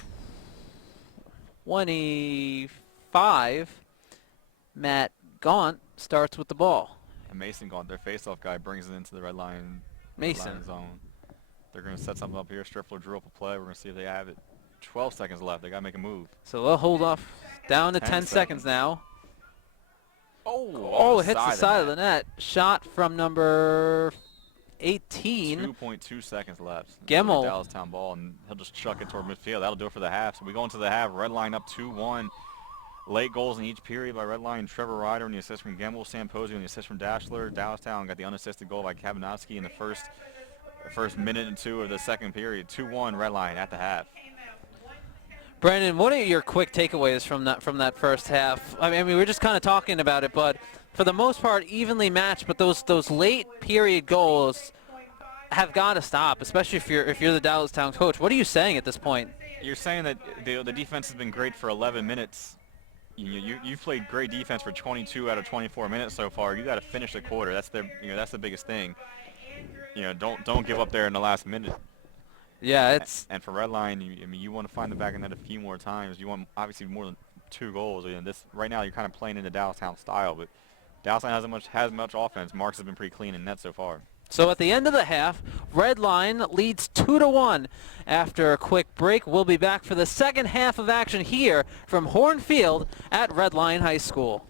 25, Matt Gaunt, starts with the ball. And Mason Gaunt, their faceoff guy, brings it into the Red Line zone. They're going to set something up here. Striffler drew up a play. We're going to see if they have it. 12 seconds left. They got to make a move. So they'll hold off down to 10 seconds now. Oh, it hits the side of the net. Shot from number 18. 2.2 seconds left. Gemmel. Dallastown ball, and he'll just chuck it toward midfield. That'll do it for the half. So we go into the half. Red Line up 2-1. Late goals in each period by Red Line. Trevor Ryder and the assist from Gemmel. Sam Posey and the assist from Dashler. Dallastown got the unassisted goal by Kabanowski in the first minute and two of the second period. 2-1 Red Line at the half. Brandon, what are your quick takeaways from that first half? I mean, we were just kind of talking about it, but for the most part, evenly matched. But those late period goals have got to stop, especially if you're the Dallastown coach. What are you saying at this point? You're saying that the defense has been great for 11 minutes. You've played great defense for 22 out of 24 minutes so far. You got to finish the quarter. That's the biggest thing. Don't give up there in the last minute. Yeah, it's and for Red Line, you want to find the back of the net a few more times. You want obviously more than 2 goals. This right now you're kind of playing in the Dallastown style, but Dallastown has much offense. Marks has been pretty clean in net so far. So at the end of the half, Red Line leads 2-1. After a quick break, we'll be back for the second half of action here from Horn Field at Red Line High School.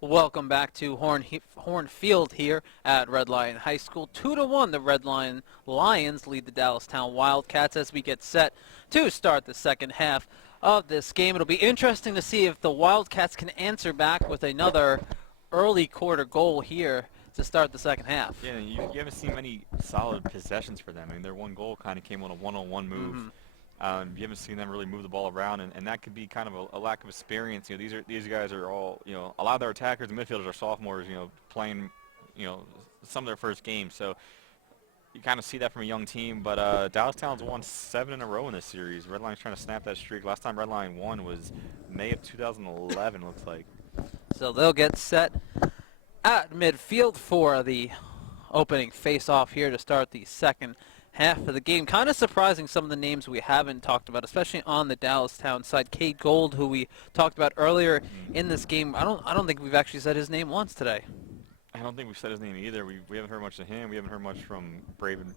Welcome back to Horn Field here at Red Lion High School. 2-1, the Red Lion Lions lead the Dallastown Wildcats as we get set to start the second half of this game. It'll be interesting to see if the Wildcats can answer back with another early quarter goal here to start the second half. Yeah, you haven't seen many solid possessions for them. I mean, their one goal kind of came on a one-on-one move. You haven't seen them really move the ball around, and that could be kind of a lack of experience. You know, these guys are all, you know, a lot of their attackers and midfielders are sophomores, you know, playing, you know, some of their first games. So you kind of see that from a young team. But Dallastown's won 7 in a row in this series. Red Line's trying to snap that streak. Last time Red Line won was May of 2011, looks like. So they'll get set at midfield for the opening face-off here to start the second half of the game. Kind of surprising some of the names we haven't talked about, especially on the Dallastown side. Cade Gold, who we talked about earlier in this game. I don't think we've actually said his name once today. I don't think we've said his name either. We haven't heard much of him. We haven't heard much from Braven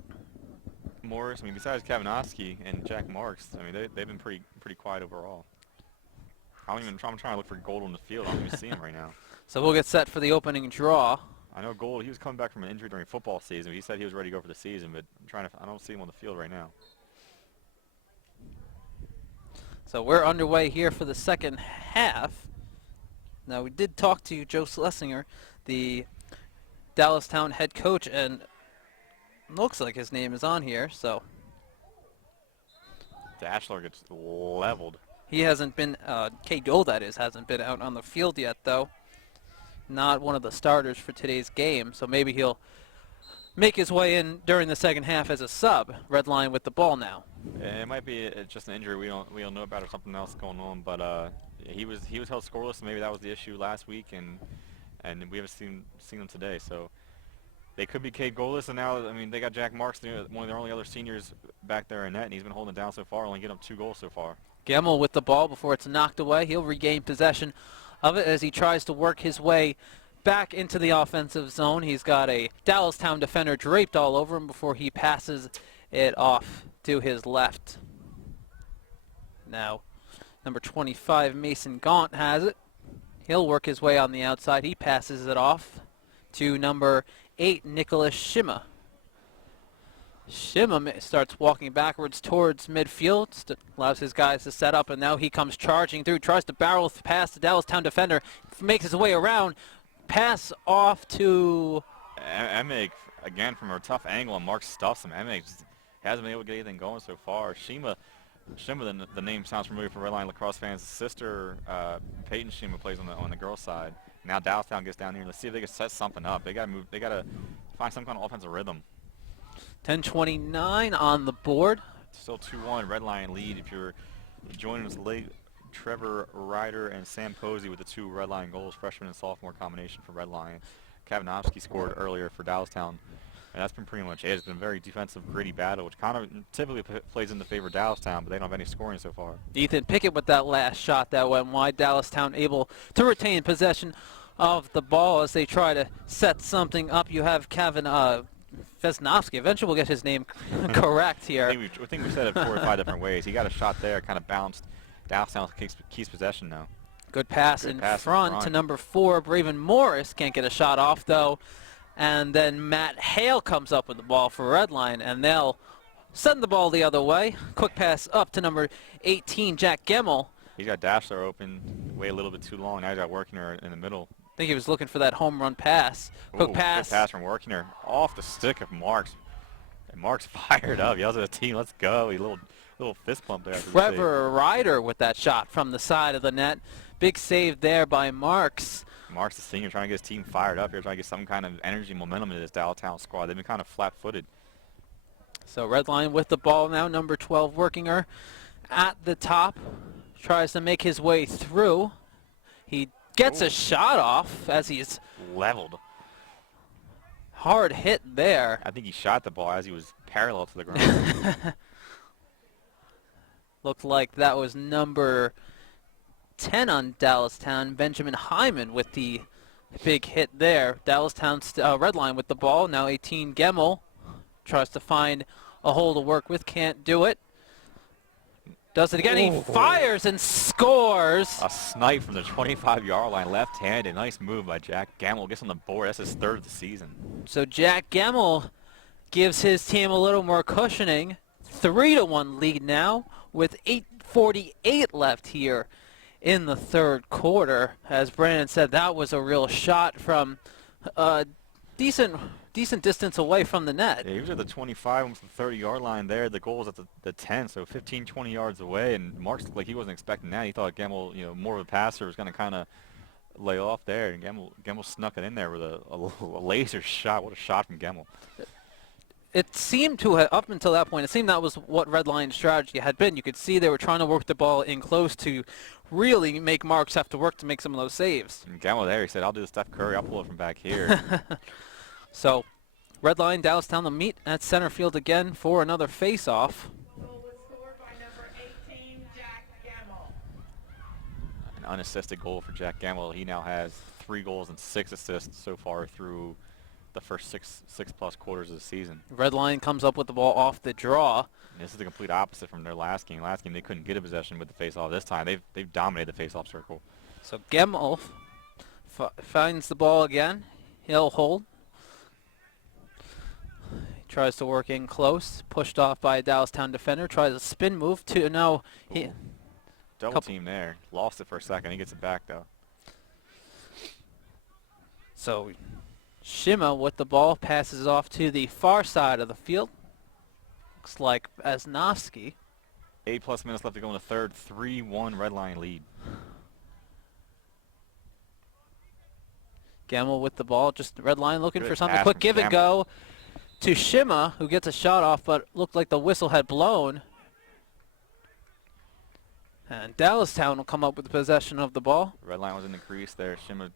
Morris. I mean, besides Kavanowski and Jack Marks, I mean, they've been pretty quiet overall. I'm trying to look for Gold on the field. I don't even see him right now. So we'll get set for the opening draw. I know Gold, he was coming back from an injury during football season. He said he was ready to go for the season, but I don't see him on the field right now. So we're underway here for the second half. Now, we did talk to Joe Schlesinger, the Dallastown head coach, and looks like his name is on here, so. Dashler gets leveled. He hasn't been, Cade Gold, that is, hasn't been out on the field yet, though. Not one of the starters for today's game, so maybe he'll make his way in during the second half as a sub. Red Line with the ball now. It might be just an injury we don't know about or something else going on, but he was held scoreless, and maybe that was the issue last week, and we haven't seen them today. So they could be Cade goalless, and now I mean they got Jack Marks, one of their only other seniors back there in net, and he's been holding it down so far, only getting up 2 goals so far. Gemmel with the ball before it's knocked away. He'll regain possession of it as he tries to work his way back into the offensive zone. He's got a Dallastown defender draped all over him before he passes it off to his left. Now, number 25, Mason Gaunt has it. He'll work his way on the outside. He passes it off to number 8, Nicholas Shima. Shima starts walking backwards towards midfield, allows his guys to set up, and now he comes charging through, tries to barrel past the Dallastown defender, makes his way around, pass off to Emig, again from a tough angle, and Mark stuffs him. Emig hasn't been able to get anything going so far. Shima, the name sounds familiar for Red Line lacrosse fans. His sister, Peyton Shima, plays on the girls' side. Now Dallastown gets down here. Let's see if they can set something up. They got to move. They got to find some kind of offensive rhythm. 10:29 on the board. Still 2-1 Red Lion lead. If you're joining us late, Trevor Ryder and Sam Posey with the 2 Red Lion goals, freshman and sophomore combination for Red Lion. Kavanowski scored earlier for Dallastown, and that's been pretty much it. It's been a very defensive, gritty battle, which kind of typically plays in the favor of Dallastown, but they don't have any scoring so far. Ethan Pickett with that last shot that went wide. Dallastown able to retain possession of the ball as they try to set something up. You have Vesnovsky. Eventually we'll get his name correct here. I think we said it 4 or 5 different ways. He got a shot there, kind of bounced. Dallastown keeps possession now. Good pass in front to number 4. Braven Morris can't get a shot off, though. And then Matt Hale comes up with the ball for Red Line, and they'll send the ball the other way. Quick pass up to number 18, Jack Gemmel. He's got Dashler open, way a little bit too long. Now he's got Workner in the middle. I think he was looking for that home run pass. Quick pass. Good pass from Workner off the stick of Marks. And Marks fired up. Yells at the team, let's go. He little fist pump there. Trevor Ryder with that shot from the side of the net. Big save there by Marks. Marks, the senior, trying to get his team fired up here, trying to get some kind of energy, momentum into this Dallastown squad. They've been kind of flat-footed. So Red Line with the ball now. Number 12, Workinger at the top. Tries to make his way through. He gets a shot off as he's leveled. Hard hit there. I think he shot the ball as he was parallel to the ground. Looked like that was number 10 on Dallastown, Benjamin Hyman, with the big hit there. Dallastown Red Line with the ball. Now 18, Gemmel tries to find a hole to work with. Can't do it. Does it again. He fires and scores. A snipe from the 25-yard line, left-handed. Nice move by Jack Gamble. Gets on the board. That's his 3rd of the season. So Jack Gemmell gives his team a little more cushioning. 3-1 lead now with 8:48 left here in the 3rd quarter. As Brandon said, that was a real shot from decent distance away from the net. Yeah, he was at the 25, almost the 30-yard line there. The goal was at the 10, so 15, 20 yards away. And Marks looked like he wasn't expecting that. He thought Gamble, more of a passer, was going to kind of lay off there. And Gamble snuck it in there with a laser shot. What a shot from Gamble. It seemed to have, up until that point, it seemed that was what Red Line's strategy had been. You could see they were trying to work the ball in close to really make Marks have to work to make some of those saves. And Gamble there, he said, I'll do the Steph Curry. I'll pull it from back here. So, Red Line, Dallastown, the meet at center field again for another face-off. Goal was scored by number 18, Jack Gamble. An unassisted goal for Jack Gamble. He now has 3 goals and 6 assists so far through the first six plus quarters of the season. Red Line comes up with the ball off the draw. And this is the complete opposite from their last game. Last game they couldn't get a possession with the face-off. This time they've dominated the face-off circle. So Gemmell finds the ball again. He'll hold. He tries to work in close. Pushed off by a Dallastown defender. Tries a spin move to no. Double team there. Lost it for a second. He gets it back though. So Shima with the ball passes off to the far side of the field. Looks like Asnofsky. 8+ minutes left to go in the 3rd. 3-1 Red Line lead. Gemmell with the ball. Just Red Line looking Good for something pass quick. from Give and go to Shima, who gets a shot off, but looked like the whistle had blown. And Dallastown will come up with the possession of the ball. Red Line was in the crease there. Shima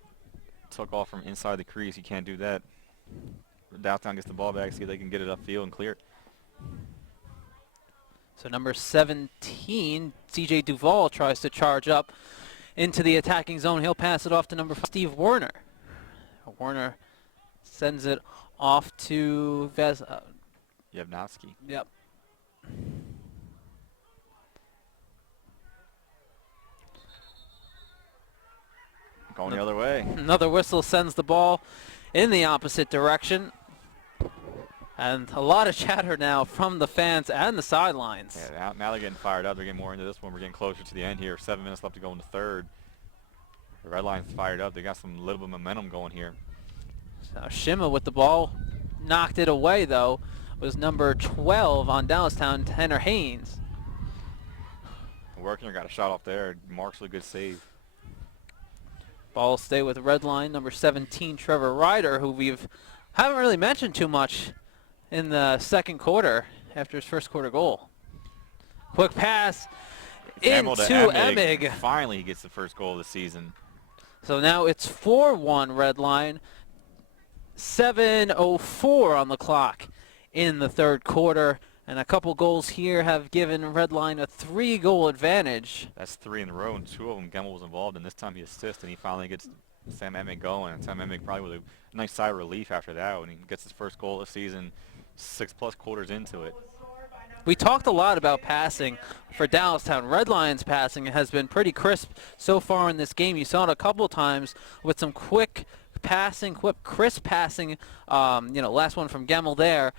took off from inside the crease. You can't do that. Dallastown gets the ball back, see if they can get it upfield and clear it. So number 17, CJ Duvall, tries to charge up into the attacking zone. He'll pass it off to number 5, Steve Werner. Werner sends it off to Yevnovsky. Yep. Going the other way. Another whistle sends the ball in the opposite direction. And a lot of chatter now from the fans and the sidelines. Yeah, now they're getting fired up. They're getting more into this one. We're getting closer to the end here. 7 minutes left to go in the 3rd. The Red Line's fired up. They got some little bit of momentum going here. So Shima with the ball. Knocked it away, though, was number 12 on Dallastown, Tanner Haynes. Workner got a shot off there. Marks with a good save. Ball stay with Red Line, number 17, Trevor Ryder, who haven't really mentioned too much in the 2nd quarter after his 1st quarter goal. Quick pass into Emig. Finally, he gets the 1st goal of the season. So now it's 4-1 Red Line. 7:04 on the clock in the 3rd quarter. And a couple goals here have given Red Line a 3-goal advantage. That's 3 in a row, and 2 of them Gemmell was involved in. This time he assists, and he finally gets Sam Emig going. And Sam Emig probably with a nice sigh of relief after that when he gets his 1st goal of the season, 6+ quarters into it. We talked a lot about passing for Dallastown. Red Lions passing has been pretty crisp so far in this game. You saw it a couple times with some quick passing, crisp passing. Last one from Gemmell there.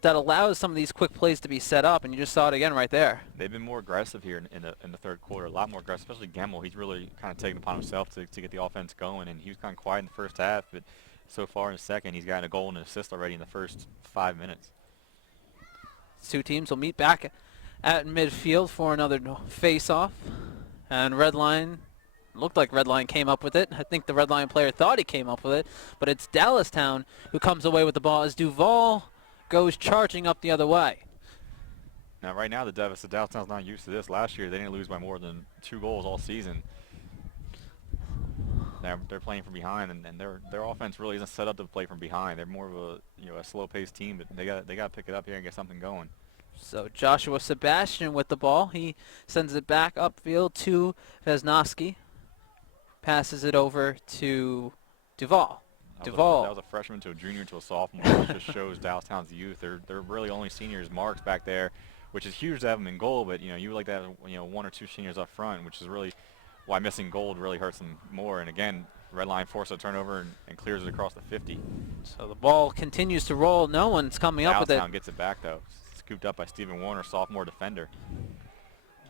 That allows some of these quick plays to be set up, and you just saw it again right there. They've been more aggressive here in the 3rd quarter, a lot more aggressive, especially Gemmell. He's really kind of taken upon himself to get the offense going, and he was kind of quiet in the 1st half, but so far in the 2nd, he's gotten a goal and an assist already in the first 5 minutes. 2 teams will meet back at midfield for another face-off, and Red Line looked like Red Line came up with it. I think the Red Line player thought he came up with it, but it's Dallastown who comes away with the ball as Duvall goes charging up the other way. Now, right now, the Dallastown's not used to this. Last year, they didn't lose by more than 2 goals all season. They're playing from behind, and their offense really isn't set up to play from behind. They're more of a slow-paced team, but they got to pick it up here and get something going. So Joshua Sebastian with the ball. He sends it back upfield to Vesnovsky. Passes it over to Duvall. That was a freshman to a junior to a sophomore. It just shows Dallastown's youth. They're really only seniors. Marks back there which is huge to have them in goal. But you would like to have 1 or 2 seniors up front, which is really why missing gold really hurts them more. And again, Red Line forces a turnover and clears it across the 50. So the ball continues to roll. No one's coming up with it. Dallastown gets it back though, scooped up by Stephen Warner, sophomore defender.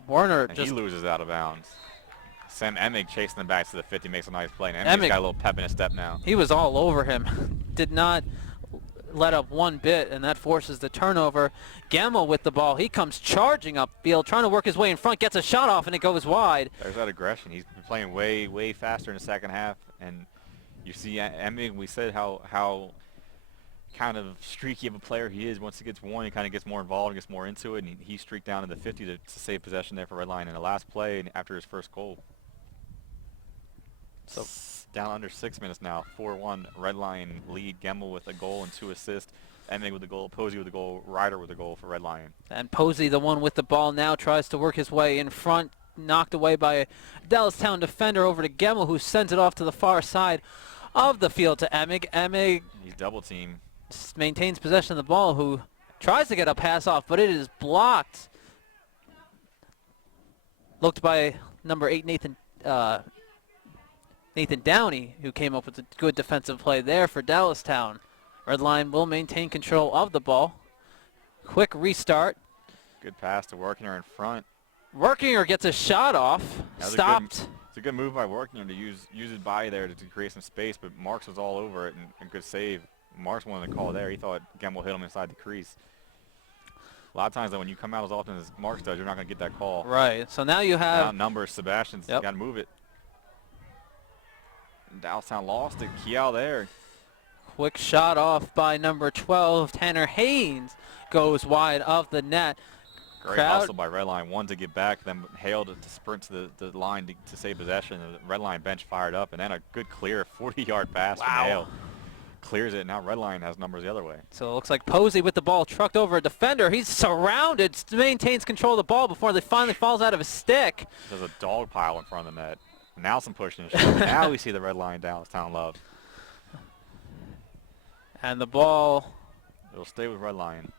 Warner And just he loses out of bounds. Sam Emig chasing them back to the 50, makes a nice play. And Emig's got a little pep in his step now. he was all over him. Did not let up one bit, and that forces the turnover. Gamble with the ball. He comes charging upfield, trying to work his way in front, gets a shot off, and it goes wide. There's that aggression. He's been playing way, way faster in the second half. And you see Emig, we said how kind of streaky of a player he is. Once he gets one, he kind of gets more involved and gets more into it. And he streaked down to the 50 to save possession there for Red Line in the last play and after his first goal. So down under 6 minutes now, 4-1 Red Line lead. Gemmel with a goal and 2 assists. Emig with a goal, Posey with a goal, Ryder with a goal for Red Lion. And Posey, the one with the ball, now tries to work his way in front, knocked away by a Dallastown defender over to Gemmel, who sends it off to the far side of the field to Emig. Emig, he's double teamed. Maintains possession of the ball, who tries to get a pass off, but it is blocked. Looked by number 8, Nathan Downey, who came up with a good defensive play there for Dallastown. Red Line will maintain control of the ball. Quick restart. Good pass to Workinger in front. Workinger gets a shot off. Stopped. It's a good move by Workinger to use his body there to create some space, but Marks was all over it and good save. Marks wanted to call there. He thought Gemmel hit him inside the crease. A lot of times, though, when you come out as often as Marks does, you're not going to get that call. Right. So now you have... Outnumbers Sebastian's got to move it. Dallastown lost it. Kiel there. Quick shot off by number 12, Tanner Haynes. Goes wide of the net. Great hustle by Red Line. One to get back, then Hale to sprint to the line to save possession. The Red Line bench fired up, and then a good clear 40-yard pass from Hale. Clears it. Now Red Line has numbers the other way. So it looks like Posey with the ball trucked over a defender. He's surrounded, maintains control of the ball before it finally falls out of his stick. There's a dog pile in front of the net. Now some pushing and shoving. Now we see the Red Line Dallastown love. And the ball... It'll stay with Red Lion.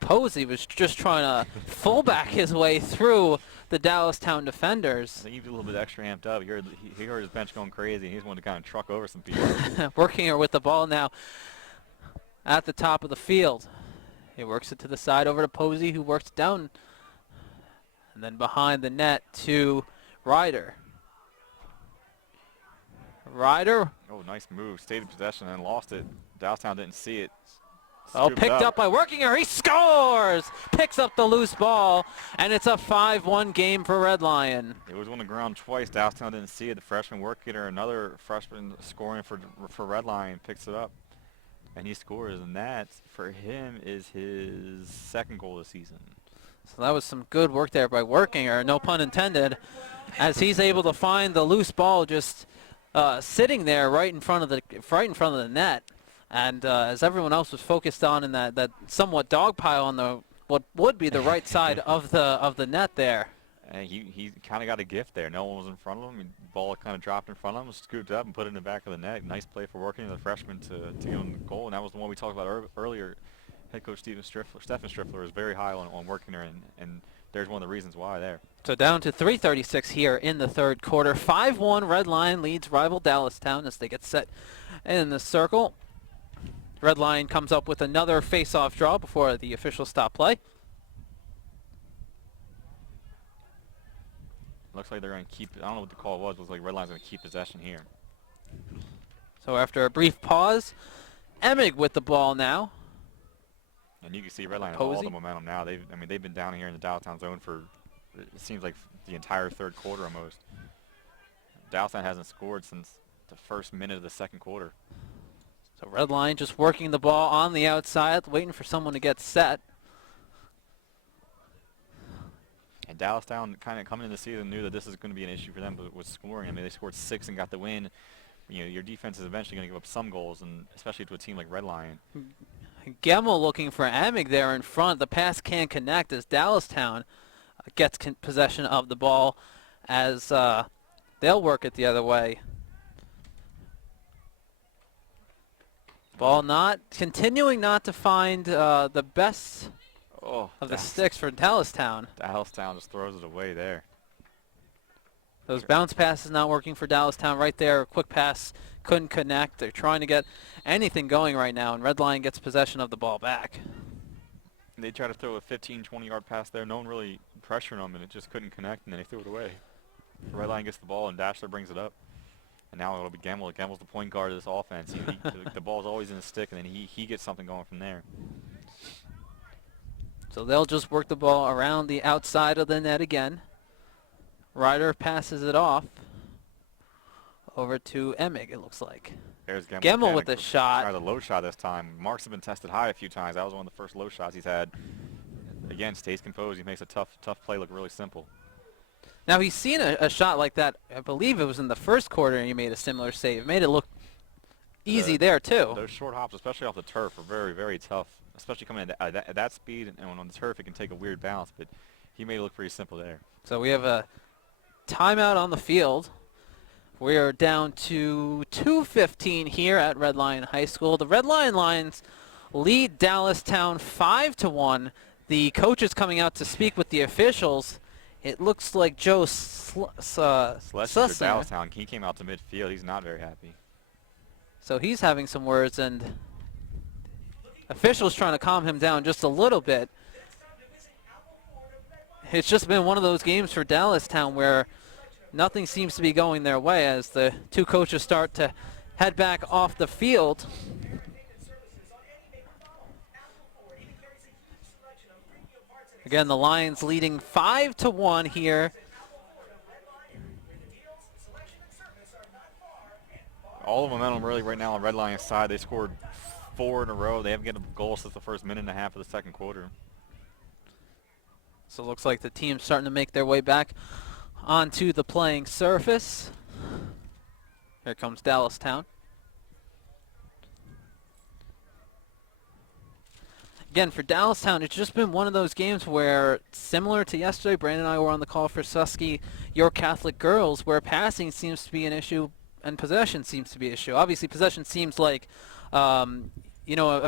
Posey was just trying to fullback his way through the Dallastown defenders. I think he was a little bit extra amped up. He heard his bench going crazy, and he's wanted to kind of truck over some people. Working here with the ball now at the top of the field. He works it to the side over to Posey, who works down. And then behind the net to Ryder. Ryder. Oh, nice move. Stayed in possession and lost it. Dallastown didn't see it. Picked up by Workinger. He scores! Picks up the loose ball, and it's a 5-1 game for Red Lion. It was on the ground twice. Dallastown didn't see it. The freshman Workinger, another freshman scoring for Red Lion, picks it up, and he scores. And that, for him, is his second goal of the season. So that was some good work there by Workinger, no pun intended, as he's able to find the loose ball just sitting there right in front of the net. And as everyone else was focused on in that somewhat dog pile on the what would be the right side of the net there. And he kind of got a gift there. No one was in front of him. The ball kind of dropped in front of him, scooped up and put it in the back of the net. Nice play for Workinger, the freshman, to get him the goal. And that was the one we talked about earlier. Head coach Stephen Striffler is very high on Workinger, and there's one of the reasons why there. So down to 3:36 here in the third quarter. 5-1 Red Lion leads rival Dallastown as they get set in the circle. Red Lion comes up with another face-off draw before the official stop play. Looks like they're going to keep, I don't know what the call was. Looks like Red Lion's going to keep possession here. So after a brief pause, Emig with the ball now. And you can see Red Lion has all the momentum now. They've been down here in the Dallastown zone for, it seems like, the entire third quarter almost. Dallastown hasn't scored since the first minute of the second quarter. So Red Lion just working the ball on the outside, waiting for someone to get set. And Dallastown kind of coming into the season knew that this is going to be an issue for them with scoring. I mean, they scored 6 and got the win. Your defense is eventually going to give up some goals, and especially to a team like Red Lion. Gemmel looking for Emig there in front. The pass can't connect as Dallastown gets possession of the ball as they'll work it the other way. Ball continuing not to find the best Oh, of the sticks for Dallastown. Dallastown just throws it away there. Those bounce passes not working for Dallastown right there. Quick pass couldn't connect. They're trying to get anything going right now, and Red Lion gets possession of the ball back. They tried to throw a 15, 20-yard pass there. No one really pressuring them, and it just couldn't connect, and then they threw it away. Red Lion gets the ball, and Dashler brings it up. And now it'll be Gamble. Gamble's the point guard of this offense. The ball's always in the stick, and then he gets something going from there. So they'll just work the ball around the outside of the net again. Ryder passes it off over to Emig, it looks like. There's Gamble. Gamble again. with the shot. Tried the low shot this time. Mark's have been tested high a few times. That was one of the first low shots he's had. Again, stays composed. He makes a tough play look really simple. Now, he's seen a shot like that. I believe it was in the first quarter, and he made a similar save. Made it look easy there, too. Those short hops, especially off the turf, are very, very tough, especially coming at that speed. And on the turf, it can take a weird bounce, but he made it look pretty simple there. So we have a timeout on the field. We are down to 2:15 here at Red Lion High School. The Red Lion Lions lead Dallastown 5-1. The coach is coming out to speak with the officials. It looks like Joe Celeste for Dallastown, he came out to midfield. He's not very happy. So he's having some words, and officials trying to calm him down just a little bit. It's just been one of those games for Dallastown where nothing seems to be going their way as the two coaches start to head back off the field. Again, the Lions leading 5-1 here. All the momentum really right now on Red Lion's side. They scored 4 in a row. They haven't gotten a goal since the first minute and a half of the second quarter. So it looks like the team's starting to make their way back onto the playing surface. Here comes Dallastown. Again, for Dallastown, it's just been one of those games where, similar to yesterday, Brandon and I were on the call for Susky, Your Catholic Girls, where passing seems to be an issue and possession seems to be an issue. Obviously, possession seems like, a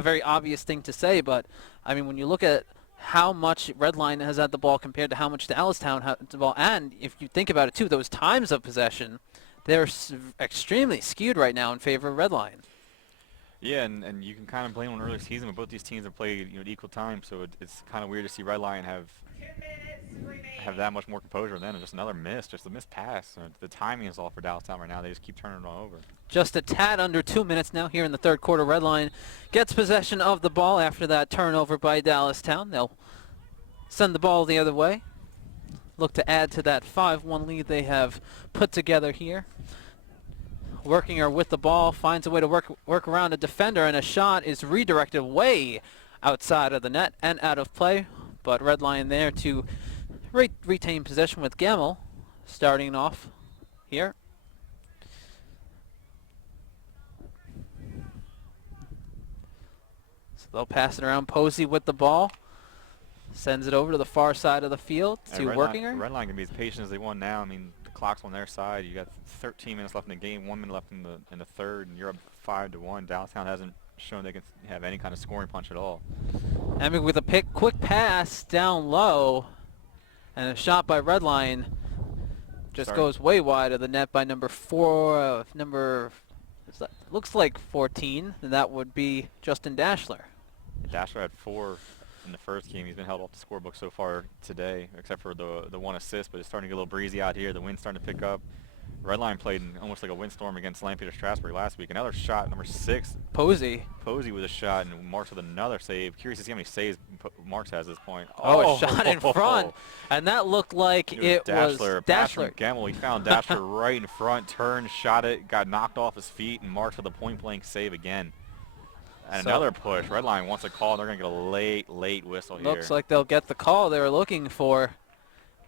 very obvious thing to say, but, I mean, when you look at how much Red Lion has had the ball compared to how much Dallastown had the ball, and if you think about it, too, those times of possession, they're extremely skewed right now in favor of Red Lion. Yeah, and you can kind of blame on earlier season, but both these teams have played at equal time, so it's kind of weird to see Red Lion have that much more composure than just another miss, just a missed pass. The timing is all for Dallastown right now. They just keep turning it all over. Just a tad under 2 minutes now here in the third quarter. Red Lion gets possession of the ball after that turnover by Dallastown. They'll send the ball the other way. Look to add to that 5-1 lead they have put together here. Working her with the ball, finds a way to work around a defender, and a shot is redirected way outside of the net and out of play. But Red Lion there to retain possession with Gamel starting off here. So they'll pass it around. Posey with the ball. Sends it over to the far side of the field to working her. Red Lion can be as patient as they want now. I mean, the clock's on their side. You got 13 minutes left in the game, 1 minute left in the third, and you're up 5-1. Dallastown hasn't shown they can have any kind of scoring punch at all. Emig with a quick pass down low, and a shot by Red Lion just goes way wide of the net by number 4. Looks like 14, and that would be Justin Dashler. Dashler had 4 in the first game. He's been held off the scorebook so far today, except for the 1 assist, but it's starting to get a little breezy out here. The wind's starting to pick up. Red Lion played in almost like a windstorm against Lampeter Strasburg last week. Another shot, number 6. Posey with a shot, and Marks with another save. Curious to see how many saves Marks has at this point. Oh, a shot in front, and that looked like it was Dashler. Gamble, he found Dashler right in front, turned, shot it, got knocked off his feet, and Marks with a point-blank save again. And another push. Red Lion wants a call. They're going to get a late whistle here. Looks like they'll get the call they were looking for.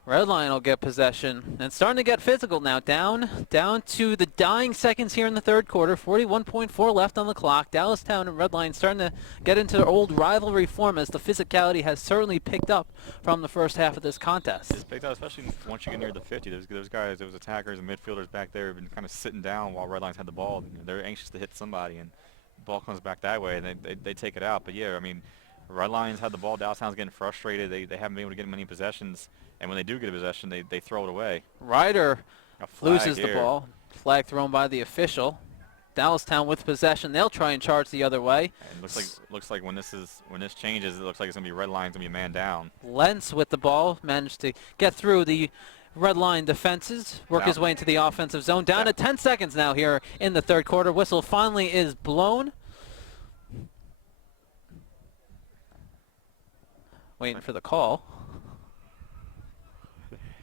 Red Lion will get possession. And starting to get physical now. Down to the dying seconds here in the third quarter. 41.4 left on the clock. Dallastown and Red Lion starting to get into their old rivalry form as the physicality has certainly picked up from the first half of this contest. It's picked up, especially once you get near the 50. Those guys, those attackers and midfielders back there have been kind of sitting down while Red Lions had the ball. They're anxious to hit somebody, and the ball comes back that way, and they take it out. But, yeah, I mean, Red Lions had the ball. Dallastown's getting frustrated. They haven't been able to get many possessions, and when they do get a possession, they throw it away. Ryder A flag loses the here. ball. Flag thrown by the official. Dallastown with possession. They'll try and charge the other way. And looks like when this changes, it looks like it's gonna be Red Lions gonna be a man down. Lentz with the ball managed to get through the Red Line defenses, work his way into the offensive zone. Down to 10 seconds now here in the third quarter. Whistle finally is blown. Waiting for the call.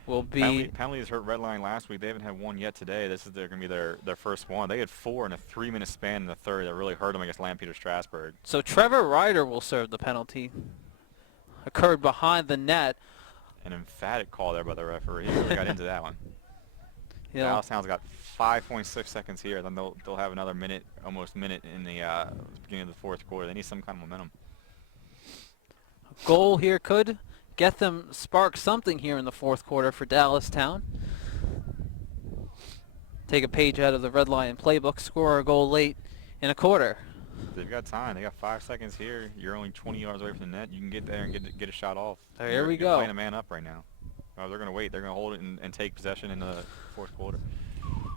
Will be Penalties hurt Red Line last week. They haven't had one yet today. This is going to be their first one. They had 4 in a 3-minute span in the third that really hurt them against Lampeter Strasburg. so Trevor Ryder will serve the penalty. Occurred behind the net. An emphatic call there by the referee. He really got into that one. You know, Dallastown's got 5.6 seconds here. Then they'll have another almost minute in the beginning of the fourth quarter. They need some kind of momentum. goal here could get them spark something here in the fourth quarter for Dallastown. Take a page out of the Red Lion playbook, score a goal late in a quarter. They've got time. They got 5 seconds here. You're only 20 yards away from the net. You can get there and get a shot off. There we You're go. playing a man up right now. Oh, they're going to wait. They're going to hold it and take possession in the fourth quarter.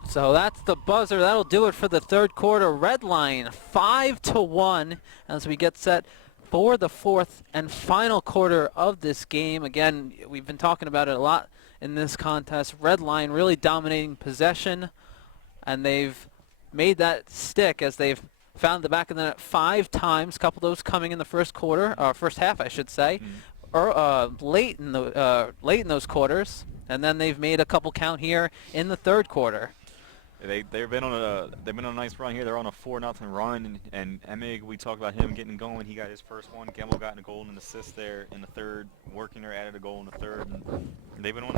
So that's the buzzer. That'll do it for the third quarter. Red Line 5-1 as we get set for the fourth and final quarter of this game. Again, we've been talking about it a lot in this contest. Red Line really dominating possession, and they've made that stick as they've found the back of the net 5 times. A couple of those coming in the first quarter, first half, I should say, or late in those quarters, and then they've made a couple count here in the third quarter. They've been on a nice run here. They're on a 4-0 run, and Emig, we talked about him getting going. He got his first one. Gemmel got a goal and an assist there in the third. Workinger added a goal in the third. And they've been on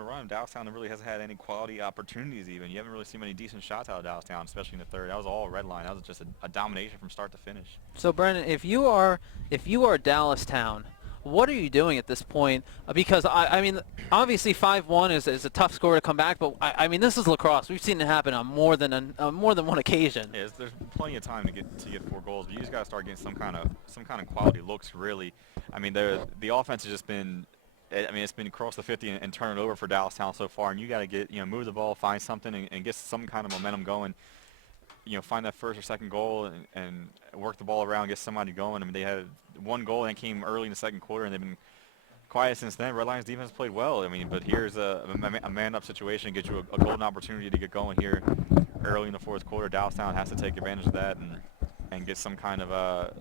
a run. Dallastown really hasn't had any quality opportunities even. You haven't really seen many decent shots out of Dallastown, especially in the third. That was all Red Line. That was just a domination from start to finish. So Brendan, if you are Dallastown, what are you doing at this point? Because I mean, obviously 5-1 is a tough score to come back, but I mean, this is lacrosse. We've seen it happen on more than one occasion. Yeah, there's plenty of time to get 4 goals, but you just got to start getting some kind of quality looks. Really, I mean, the offense has just been. I mean, it's been across the 50 and turn it over for Dallastown so far, and you got to move the ball, find something, and get some kind of momentum going. Find that first or second goal and work the ball around, get somebody going. I mean, they had 1 goal that came early in the second quarter, and they've been quiet since then. Red Lions defense played well. I mean, but here's a man-up situation, get you a golden opportunity to get going here early in the fourth quarter. Dallastown has to take advantage of that and get some kind of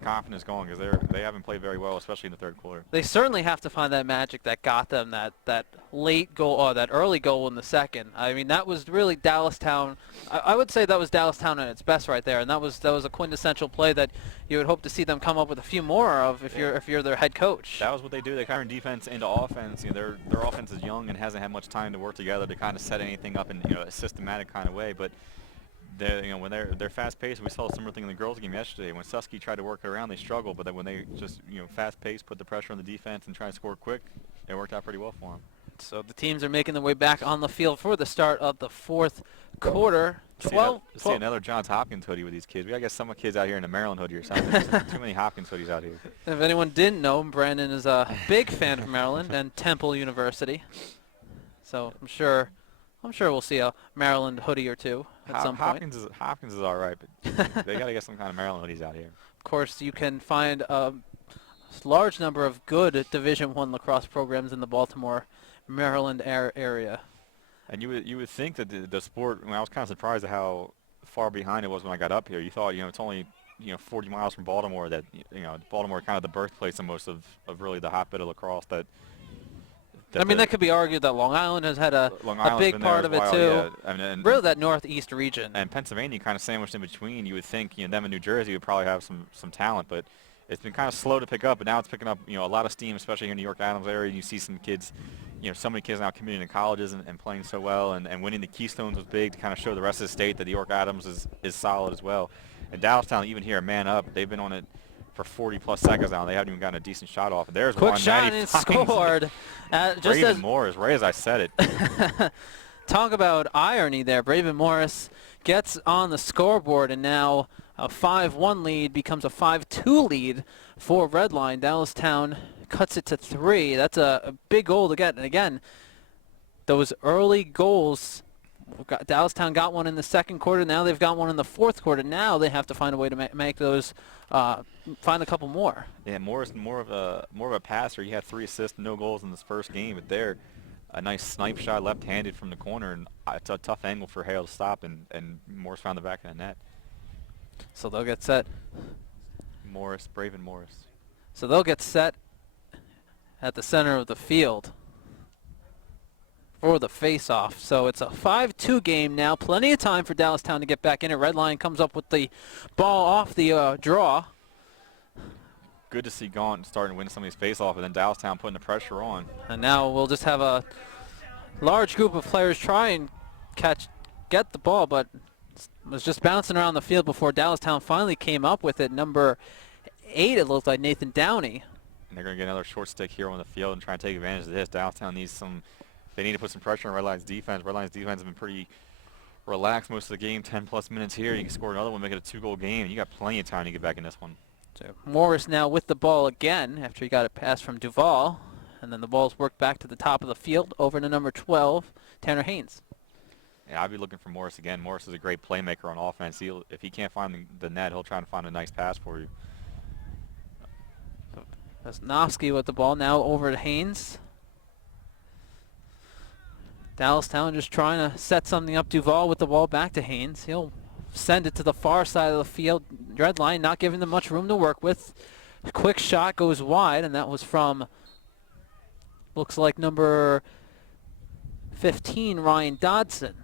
confidence going, because they haven't played very well, especially in the third quarter. They certainly have to find that magic that got them that late goal, or that early goal in the second. I mean, that was really Dallastown. I would say that was Dallastown at its best right there, and that was a quintessential play that you would hope to see them come up with a few more of if you're their head coach. That was what they do. They kind of turn defense into offense. Their offense is young and hasn't had much time to work together to kind of set anything up in a systematic kind of way, but. When they're fast-paced, we saw a similar thing in the girls' game yesterday. When Susky tried to work it around, they struggled. But then when they just fast-paced, put the pressure on the defense, and try to score quick, it worked out pretty well for them. So the teams are making their way back on the field for the start of the fourth quarter. See another Johns Hopkins hoodie with these kids. We gotta get some kids out here in a Maryland hoodie or something. There's too many Hopkins hoodies out here. If anyone didn't know, Brandon is a big fan of Maryland and Temple University. So I'm sure we'll see a Maryland hoodie or two at some point. Hopkins is all right, but they got to get some kind of Maryland hoodies out here. Of course, you can find a large number of good Division I lacrosse programs in the Baltimore, Maryland area. And you would think that the sport. I was kind of surprised at how far behind it was when I got up here. You thought it's only 40 miles from Baltimore. That Baltimore kind of the birthplace of most of really the hotbed of lacrosse. I mean, that could be argued that Long Island has had a big part of it too. Yeah. I mean, really, that northeast region. And Pennsylvania kind of sandwiched in between. You would think them in New Jersey would probably have some talent, but it's been kind of slow to pick up. But now it's picking up a lot of steam, especially here in the New York Adams area. You see some kids, so many kids now committing to colleges and playing so well, and winning the Keystones was big to kind of show the rest of the state that the York Adams is solid as well. And Dallastown, even here, man up. They've been on it for 40-plus seconds now. They haven't even gotten a decent shot off. There's quick one. Shot and scored. Braven Morris, right as I said it. Talk about irony there. Braven Morris gets on the scoreboard, and now A 5-1 lead becomes a 5-2 lead for Redline. Dallastown cuts it to 3. That's a big goal to get. And again, those early goals, Dallastown got one in the second quarter. Now they've got one in the fourth quarter. Now they have to find a way to make those, find a couple more. Yeah, Morris more of a passer. He had 3 assists, no goals in this first game, but there, a nice snipe shot left-handed from the corner, and it's a tough angle for Hale to stop, and Morris found the back of the net. So they'll get set. Morris, Braven Morris. So they'll get set at the center of the field for the face-off. So it's a 5-2 game now. Plenty of time for Dallastown to get back in it. Redline comes up with the ball off the draw. Good to see Gaunt starting to win some of these face-off, and then Dallastown putting the pressure on. And now we'll just have a large group of players try and get the ball, but was just bouncing around the field before Dallastown finally came up with it. Number 8, it looked like Nathan Downey. And they're going to get another short stick here on the field and try and take advantage of this. Dallastown needs some. They need to put some pressure on Redline's defense. Redline's defense has been pretty relaxed most of the game. 10+ minutes here. You can score another one, make it a 2-goal game. And you got plenty of time to get back in this one. So Morris now with the ball again after he got a pass from Duval. And then the ball's worked back to the top of the field over to number 12, Tanner Haynes. Yeah, I'd be looking for Morris again. Morris is a great playmaker on offense. If he can't find the net, he'll try and find a nice pass for you. Vesnovsky with the ball now over to Haynes. Dallastown just trying to set something up. Duval with the ball back to Haynes. He'll send it to the far side of the field. Redline not giving them much room to work with. A quick shot goes wide, and that was from, looks like number 15, Ryan Dodson.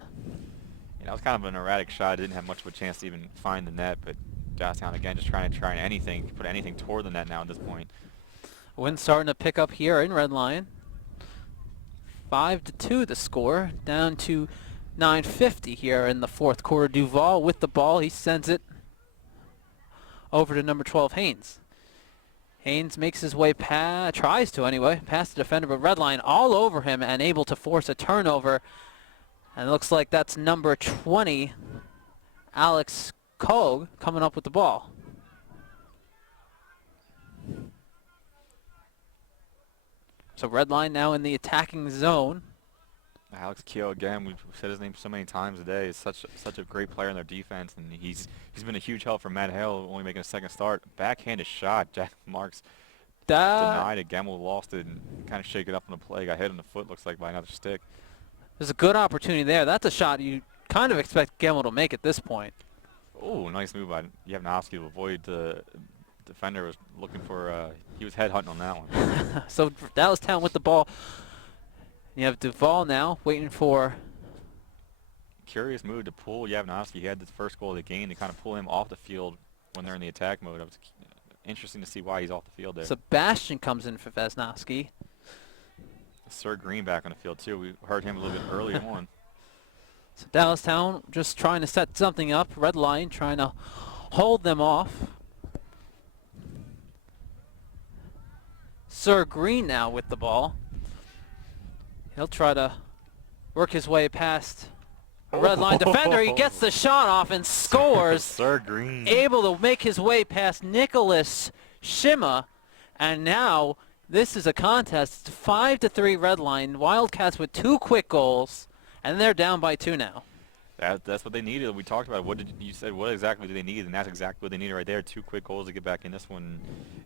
Yeah, that was kind of an erratic shot. Didn't have much of a chance to even find the net, but Dallastown again just trying anything, put anything toward the net now at this point. Wind starting to pick up here in Redline. 5-2 the score, down to 9:50 here in the fourth quarter. Duval with the ball. He sends it over to number 12, Haynes. Haynes makes his way, tries to anyway, past the defender, but Redline all over him and able to force a turnover. And it looks like that's number 20, Alex Koch, coming up with the ball. So Redline now in the attacking zone. Alex Keogh again. We've said his name so many times today. He's such a great player in their defense, and he's been a huge help for Matt Hale, only making a second start. Backhanded shot. Jack Marks denied it. Gamble lost it and kind of shake it up on the play. Got hit in the foot. Looks like by another stick. There's a good opportunity there. That's a shot you kind of expect Gamble to make at this point. Oh, nice move by Yevnovsky to avoid the defender. Was looking for. He was head hunting on that one. So Dallastown with the ball. You have Duval now waiting for. Curious move to pull Yevnovsky. He had the first goal of the game to kind of pull him off the field when they're in the attack mode. It was interesting to see why he's off the field there. Sebastian comes in for Vesnovsky. Sir Green back on the field too. We heard him a little bit early on. So Dallastown just trying to set something up. Redline trying to hold them off. Sir Green now with the ball. He'll try to work his way past a Redline defender. He gets the shot off and scores. Sir Green. Able to make his way past Nicholas Shima. And now this is a contest. It's 5-3 Redline. Wildcats with 2 quick goals. And they're down by 2 now. That's what they needed. We talked about it. What did you said? What exactly do they need? And that's exactly what they needed right there. 2 quick goals to get back in this one,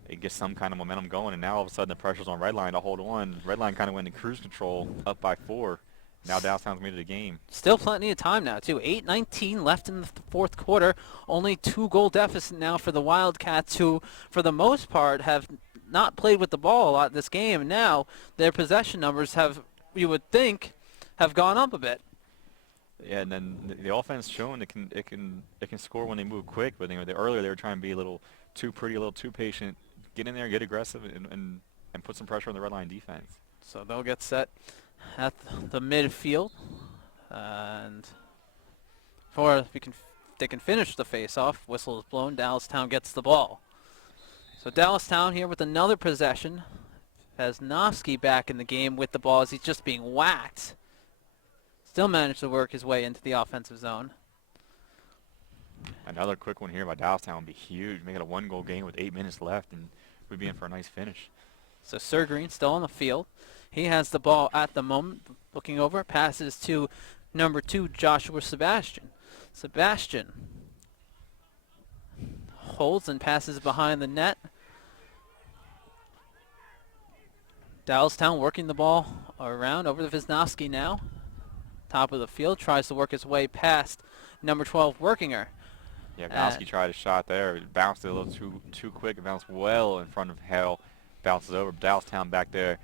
and get some kind of momentum going. And now all of a sudden the pressure's on Redline to hold on. Redline kind of went in cruise control, up by 4. Now Dallastown's made it a game. Still plenty of time now too. 8:19 left in the fourth quarter. Only 2-goal deficit now for the Wildcats, who for the most part have not played with the ball a lot this game. Now their possession numbers have, you would think, have gone up a bit. Yeah, and then the offense showing it can score when they move quick. But earlier they were trying to be a little too pretty, a little too patient. Get in there, get aggressive, and put some pressure on the Redline defense. So they'll get set at the midfield, and before they can finish the face-off, whistle is blown. Dallastown gets the ball. So Dallastown here with another possession. Vesnovsky back in the game with the ball as he's just being whacked. Still managed to work his way into the offensive zone. Another quick one here by Dallastown would be huge. Make it a 1-goal game with 8 minutes left, and we'd be in for a nice finish. So Sir Green still on the field. He has the ball at the moment. Looking over, passes to number 2, Joshua Sebastian. Sebastian holds and passes behind the net. Dallastown working the ball around over to Wisnowski now. Top of the field, tries to work his way past number 12, Workinger. Yeah, Wisnowski tried a shot there. It bounced it a little too quick. It bounced well in front of Hale. Bounces over. Dallastown back there.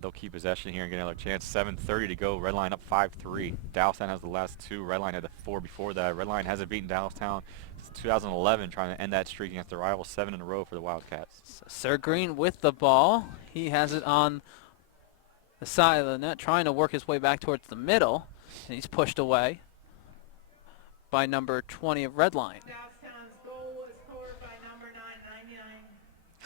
They'll keep possession here and get another chance. 7:30 to go. Red Line up 5-3. Dallastown has the last 2. Red Line had the 4 before that. Red Line hasn't beaten Dallastown since 2011, trying to end that streak against their rival, 7 in a row for the Wildcats. So Sir Green with the ball. He has it on the side of the net, trying to work his way back towards the middle, and he's pushed away by number 20 of Red Line. Dallastown's goal was scored by number 999.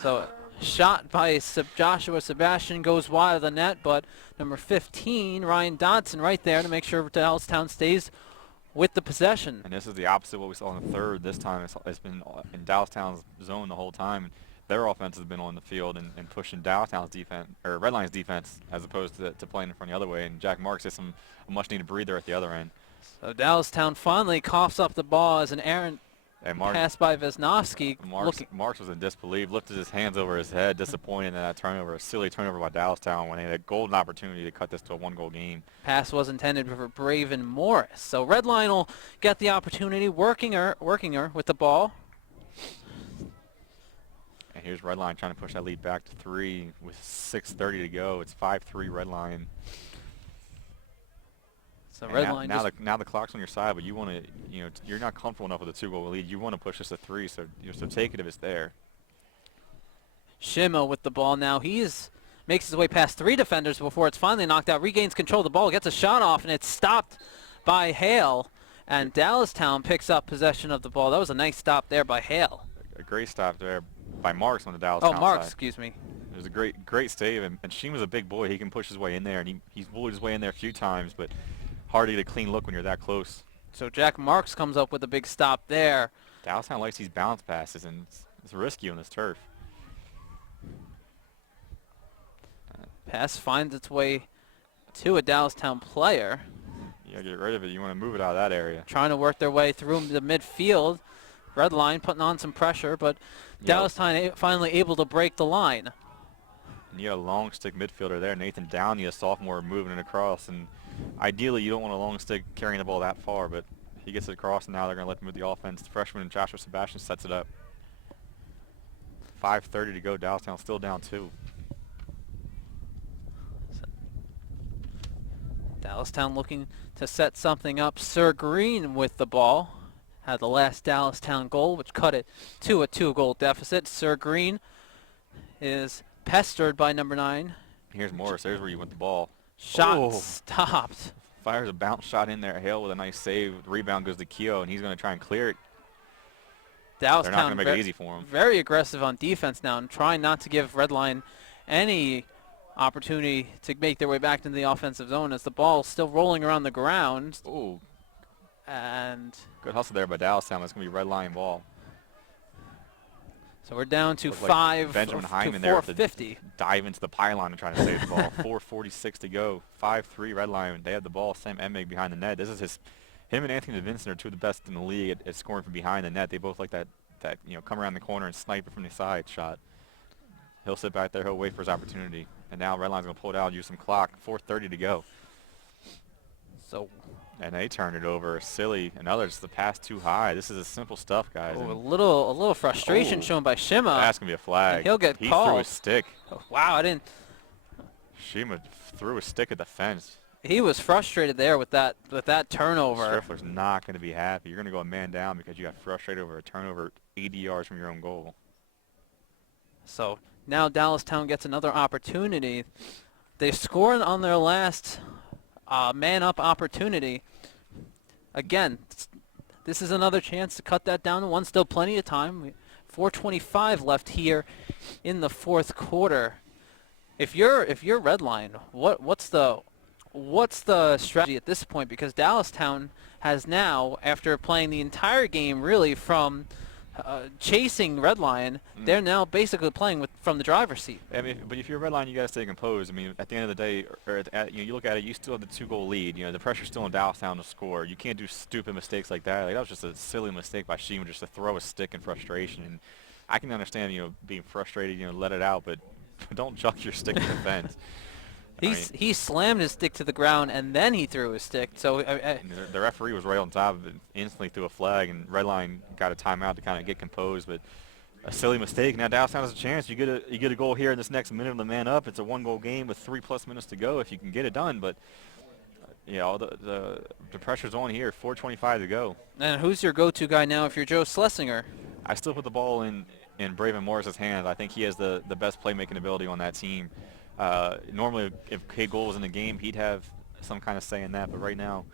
So shot by Joshua Sebastian goes wide of the net, but number 15, Ryan Dodson, right there to make sure Dallastown stays with the possession. And this is the opposite of what we saw in the third. This time it's been in Dallastown's zone the whole time. Their offense has been on the field and pushing Dallastown's defense, or Red Line's defense, as opposed to playing from the other way. And Jack Marks gets a much-needed breather at the other end. So Dallastown finally coughs up the ball as an errant And pass by Wisnowski. Marks was in disbelief, lifted his hands over his head, disappointed in that turnover, a silly turnover by Dallastown when they had a golden opportunity to cut this to a 1-goal game. Pass was intended for Braven Morris. So Red Line will get the opportunity, working her with the ball. And here's Red Line trying to push that lead back to 3 with 6:30 to go. It's 5-3 Red Line. So And Red Line now the clock's on your side, but you want to, you're not comfortable enough with a 2-goal lead. You want to push this to 3, so so take it if it's there. Shimo with the ball now. Makes his way past 3 defenders before it's finally knocked out. Regains control of the ball, gets a shot off, and it's stopped by Hale. And Dallastown picks up possession of the ball. That was a nice stop there by Hale. A great stop there by Marks on the Dallastown side. Marks, excuse me. It was a great save, and Shima's a big boy. He can push his way in there, and he's bullied his way in there a few times, but hard to get a clean look when you're that close. So Jack Marks comes up with a big stop there. Dallastown likes these bounce passes, and it's risky on this turf. Pass finds its way to a Dallastown player. You gotta get rid of it. You want to move it out of that area. Trying to work their way through the midfield. Red Line putting on some pressure, but Dallastown finally able to break the line. And you got a long stick midfielder there. Nathan Downey, a sophomore, moving it across. And ideally, you don't want a long stick carrying the ball that far, but he gets it across, and now they're going to let him move the offense. The freshman Joshua Sebastian sets it up. 5:30 to go. Dallastown still down 2. Dallastown looking to set something up. Sir Green with the ball. Had the last Dallastown goal, which cut it to a 2-goal deficit. Sir Green is pestered by number 9. Here's Morris. There's where you want the ball. Shot stopped. Fires a bounce shot in there. Hale with a nice save. The rebound goes to Keogh, and he's going to try and clear it. Dallastown They're not going to make it easy for him. Very aggressive on defense now and trying not to give Red Line any opportunity to make their way back into the offensive zone as the ball's still rolling around the ground. Ooh. And Good hustle there by Dallastown. That's going to be Red Line ball. so we're down to Looked 5 like Benjamin to Hyman there with the 450. dive into the pylon and try to save the ball. 4:46 to go. 5-3 Red Line. They had the ball. Sam Emig behind the net. This is him and Anthony Vincent are 2 of the best in the league at scoring from behind the net. They both like that come around the corner and snipe it from the side shot. He'll sit back there. He'll wait for his opportunity. And now Red Line's going to pull it out and use some clock. 4:30 to go. So And they turned it over. Silly. And others, the pass too high. This is simple stuff, guys. a And little frustration shown by Shima. that's going to be a flag. He'll get he called. threw his stick. Oh, wow, I didn't. Shima threw a stick at the fence. He was frustrated there with that turnover. Striffler's not going to be happy. You're going to go a man down because you got frustrated over a turnover 80 yards from your own goal. So now Dallastown gets another opportunity. They scored on their last man-up opportunity. Again, this is another chance to cut that down to 1. Still plenty of time. 4:25 left here in the 4th quarter. If you're Red Line, what's the strategy at this point? Because Dallastown has now, after playing the entire game really from chasing Red Lion, they're now basically playing from the driver's seat. I mean, but if you're Red Line, you got to stay composed. I mean, at the end of the day, you look at it, you still have the 2-goal lead. The pressure's still in Dallastown to score. You can't do stupid mistakes like that. Like, that was just a silly mistake by Sheeman just to throw a stick in frustration. And I can understand, being frustrated, let it out, but don't chuck your stick in the fence. He slammed his stick to the ground and then he threw his stick. So the referee was right on top of it, instantly threw a flag, and Red Line got a timeout to kind of get composed. But a silly mistake. Now Dallastown has a chance. You get a goal here in this next minute of the man up. It's a 1-goal game with 3+ minutes to go if you can get it done. But all the pressure's on here. 4:25 to go. And who's your go-to guy now if you're Joe Schlesinger? I still put the ball in Braven Morris's hands. I think he has the best playmaking ability on that team. Normally, if K. Gold was in the game, he'd have some kind of say in that. But right now,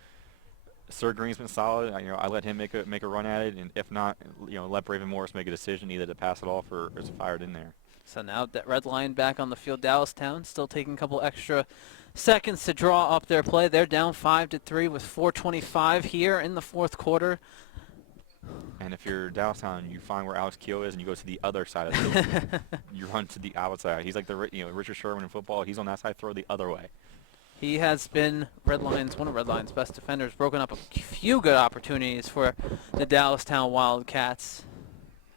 Sir Green's been solid. I let him make a run at it, and if not, let Braven Morris make a decision either to pass it off or to fire it in there. So now that Red Lion back on the field, Dallastown still taking a couple extra seconds to draw up their play. They're down 5-3 with 4:25 here in the fourth quarter. And if you're Dallastown, you find where Alex Keogh is, and you go to the other side of the field. You run to the outside. He's like Richard Sherman in football. He's on that side, throw the other way. He has been one of Red Lion's best defenders, broken up a few good opportunities for the Dallastown Wildcats,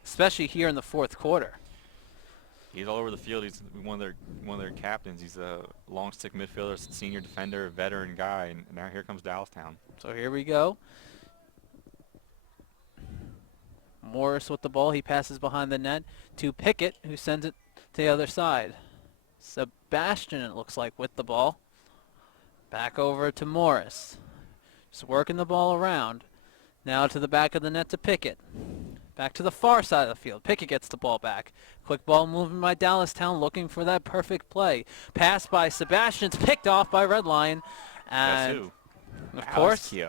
especially here in the fourth quarter. He's all over the field. He's one of their captains. He's a long stick midfielder, senior defender, veteran guy, and now here comes Dallastown. So here we go. Morris with the ball. He passes behind the net to Pickett, who sends it to the other side. Sebastian, it looks like, with the ball. Back over to Morris. Just working the ball around. Now to the back of the net to Pickett. Back to the far side of the field. Pickett gets the ball back. Quick ball movement by Dallastown, looking for that perfect play. Pass by Sebastian. It's picked off by Red Lion. And of course, we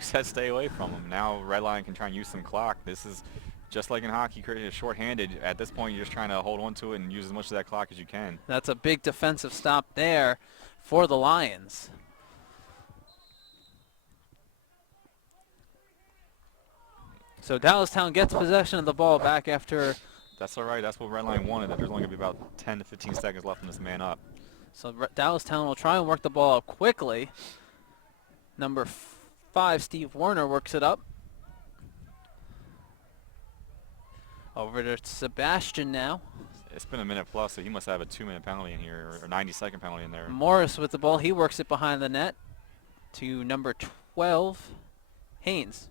said stay away from him. Now Red Lion can try and use some clock. This is just like in hockey, short-handed. At this point, you're just trying to hold on to it and use as much of that clock as you can. That's a big defensive stop there for the Lions. So Dallastown gets possession of the ball back after. That's all right. That's what Red Line wanted. There's only going to be about 10 to 15 seconds left in this man up. So Dallastown will try and work the ball up quickly. Number 5, Steve Werner, works it up. Over to Sebastian now. It's been a minute plus, so he must have a 2-minute penalty in here, or 90-second penalty in there. Morris with the ball. He works it behind the net to number 12, Haynes.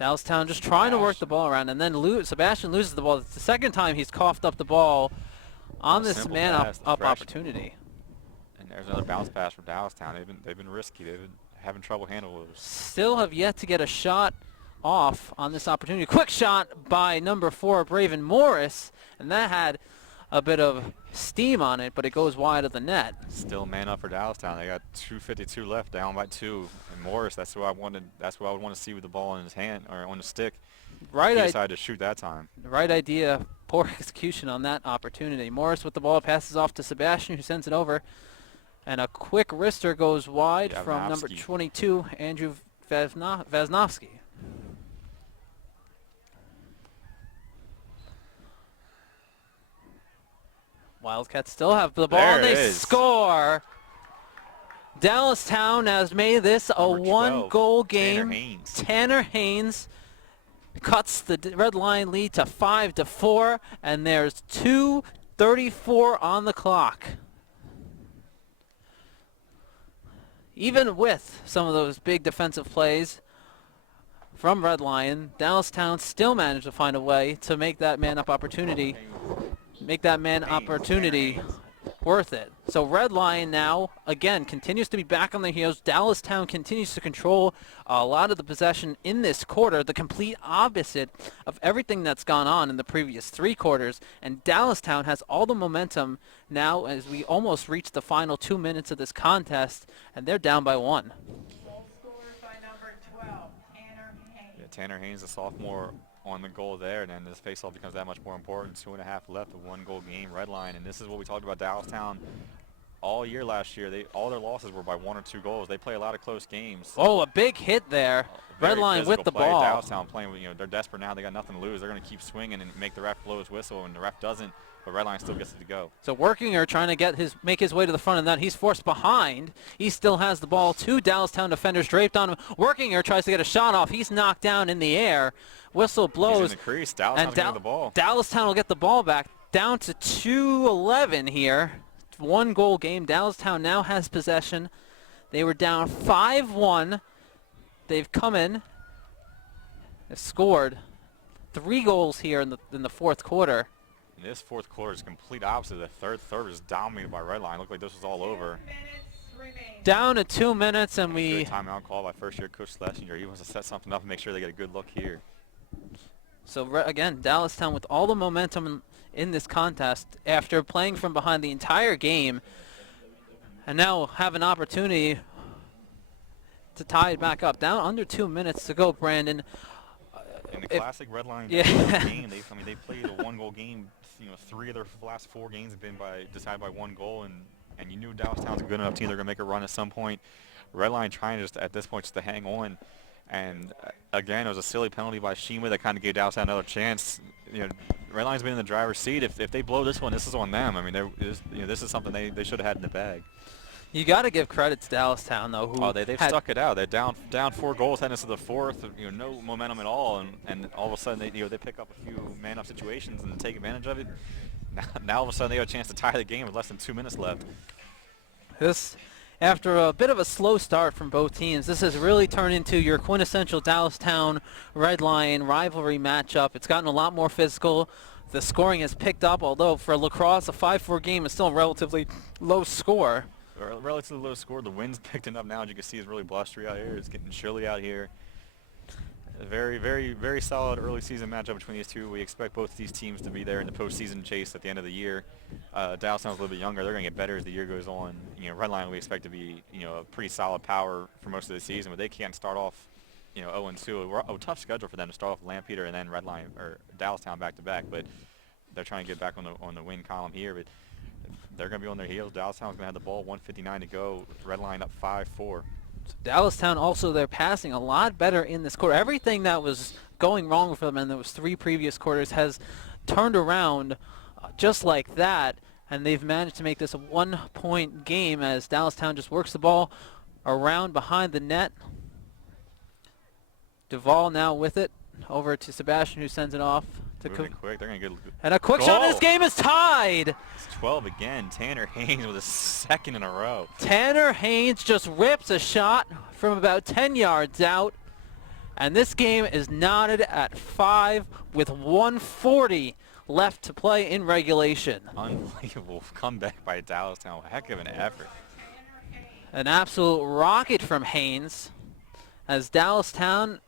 Dallastown just trying to work the ball around, and then Sebastian loses the ball. It's the second time he's coughed up the ball on this man-up opportunity. And there's another bounce pass from Dallastown. They've been risky. They've been having trouble handling those. Still have yet to get a shot off on this opportunity. Quick shot by number 4, Braven Morris, and that had a bit of steam on it, but it goes wide of the net. Still man up for Dallastown. They got 2:52 left, down by 2. And Morris, that's who I wanted. That's what I would want to see with the ball in his hand or on the stick. Right. He decided to shoot that time. Right idea. Poor execution on that opportunity. Morris with the ball passes off to Sebastian, who sends it over, and a quick wrister goes wide from number 22, Andrew Vasnovsky. Wildcats still have the ball, and they score. Dallastown has made this a one-goal game. Tanner Haynes cuts the Red Lion lead to 5-4, and there's 2:34 on the clock. Even with some of those big defensive plays from Red Lion, Dallastown still managed to find a way to make that man-up opportunity. Worth it. So Red Lion now, again, continues to be back on the heels. Dallastown continues to control a lot of the possession in this quarter, the complete opposite of everything that's gone on in the previous 3 quarters. And Dallastown has all the momentum now as we almost reach the final 2 minutes of this contest, and they're down by 1. Goal scored by number 12, Tanner Haynes. Yeah, Tanner Haynes, a sophomore, on the goal there, and then this faceoff becomes that much more important. 2.5 left, a 1-goal game. Red Line, and this is what we talked about. Dallastown all year last year, all their losses were by 1 or 2 goals. They play a lot of close games. Oh, a big hit there. Very Redline with physical the play. ball. Dallastown playing, they're desperate now. They got nothing to lose. They're going to keep swinging and make the ref blow his whistle, and the ref doesn't, but Redline still gets it to go. So Workinger trying to make his way to the front of that. He's forced behind. He still has the ball. 2 Dallastown defenders draped on him. Workinger tries to get a shot off. He's knocked down in the air. Whistle blows. He's in the crease. Dallastown's getting the ball. Dallastown will get the ball back. Down to 2-11 here. 1-goal game. Dallastown now has possession. They were down 5-1. They've come in. They've scored 3 goals here in the fourth quarter. And this fourth quarter is complete opposite. The third was dominated by Redline. Looked like this was all over. Down to 2 minutes, and Good timeout call by first-year coach Schlesinger. He wants to set something up and make sure they get a good look here. So again, Dallastown with all the momentum in this contest after playing from behind the entire game, and now have an opportunity to tie it back up. Down under 2 minutes to go, Brandon. In the classic Redline game, they played a 1-goal game. 3 of their last 4 games have been decided by 1 goal, and you knew Dallastown's a good enough team. They're going to make a run at some point. Redline trying just at this point just to hang on. And again, it was a silly penalty by Shima that kind of gave Dallastown another chance. Redline's been in the driver's seat. If they blow this one, this is on them. I mean, this is something they should have had in the bag. You got to give credit to Dallastown, though. They've stuck it out. They're down 4 goals heading into the fourth. No momentum at all, and all of a sudden they pick up a few man-up situations and take advantage of it. Now all of a sudden they have a chance to tie the game with less than 2 minutes left. After a bit of a slow start from both teams, this has really turned into your quintessential Dallastown Redline rivalry matchup. It's gotten a lot more physical. The scoring has picked up, although for lacrosse, a 5-4 game is still a relatively low score. Relatively low score. The wind's picking up now. As you can see, it's really blustery out here. It's getting chilly out here. A very, very, very solid early season matchup between these two. We expect both these teams to be there in the postseason chase at the end of the year. Dallastown's a little bit younger. They're going to get better as the year goes on. Redline we expect to be, a pretty solid power for most of the season, but they can't start off, 0-2. A tough schedule for them to start off with Lampeter and then Redline or Dallastown back to back, but they're trying to get back on the win column here. But they're going to be on their heels. Dallastown's going to have the ball, 1:59 to go. Redline up 5-4. Dallastown also, they're passing a lot better in this quarter. Everything that was going wrong for them in those 3 previous quarters has turned around just like that, and they've managed to make this a 1-point game as Dallastown just works the ball around behind the net. Duvall now with it, over to Sebastian, who sends it off. Moving quick. They're going to get and a quick shot. This game is tied. It's 12 again. Tanner Haynes with a second in a row. Tanner Haynes just rips a shot from about 10 yards out. And this game is knotted at 5 with 1:40 left to play in regulation. Unbelievable comeback by Dallastown. Heck of an effort. An absolute rocket from Haynes as Dallastown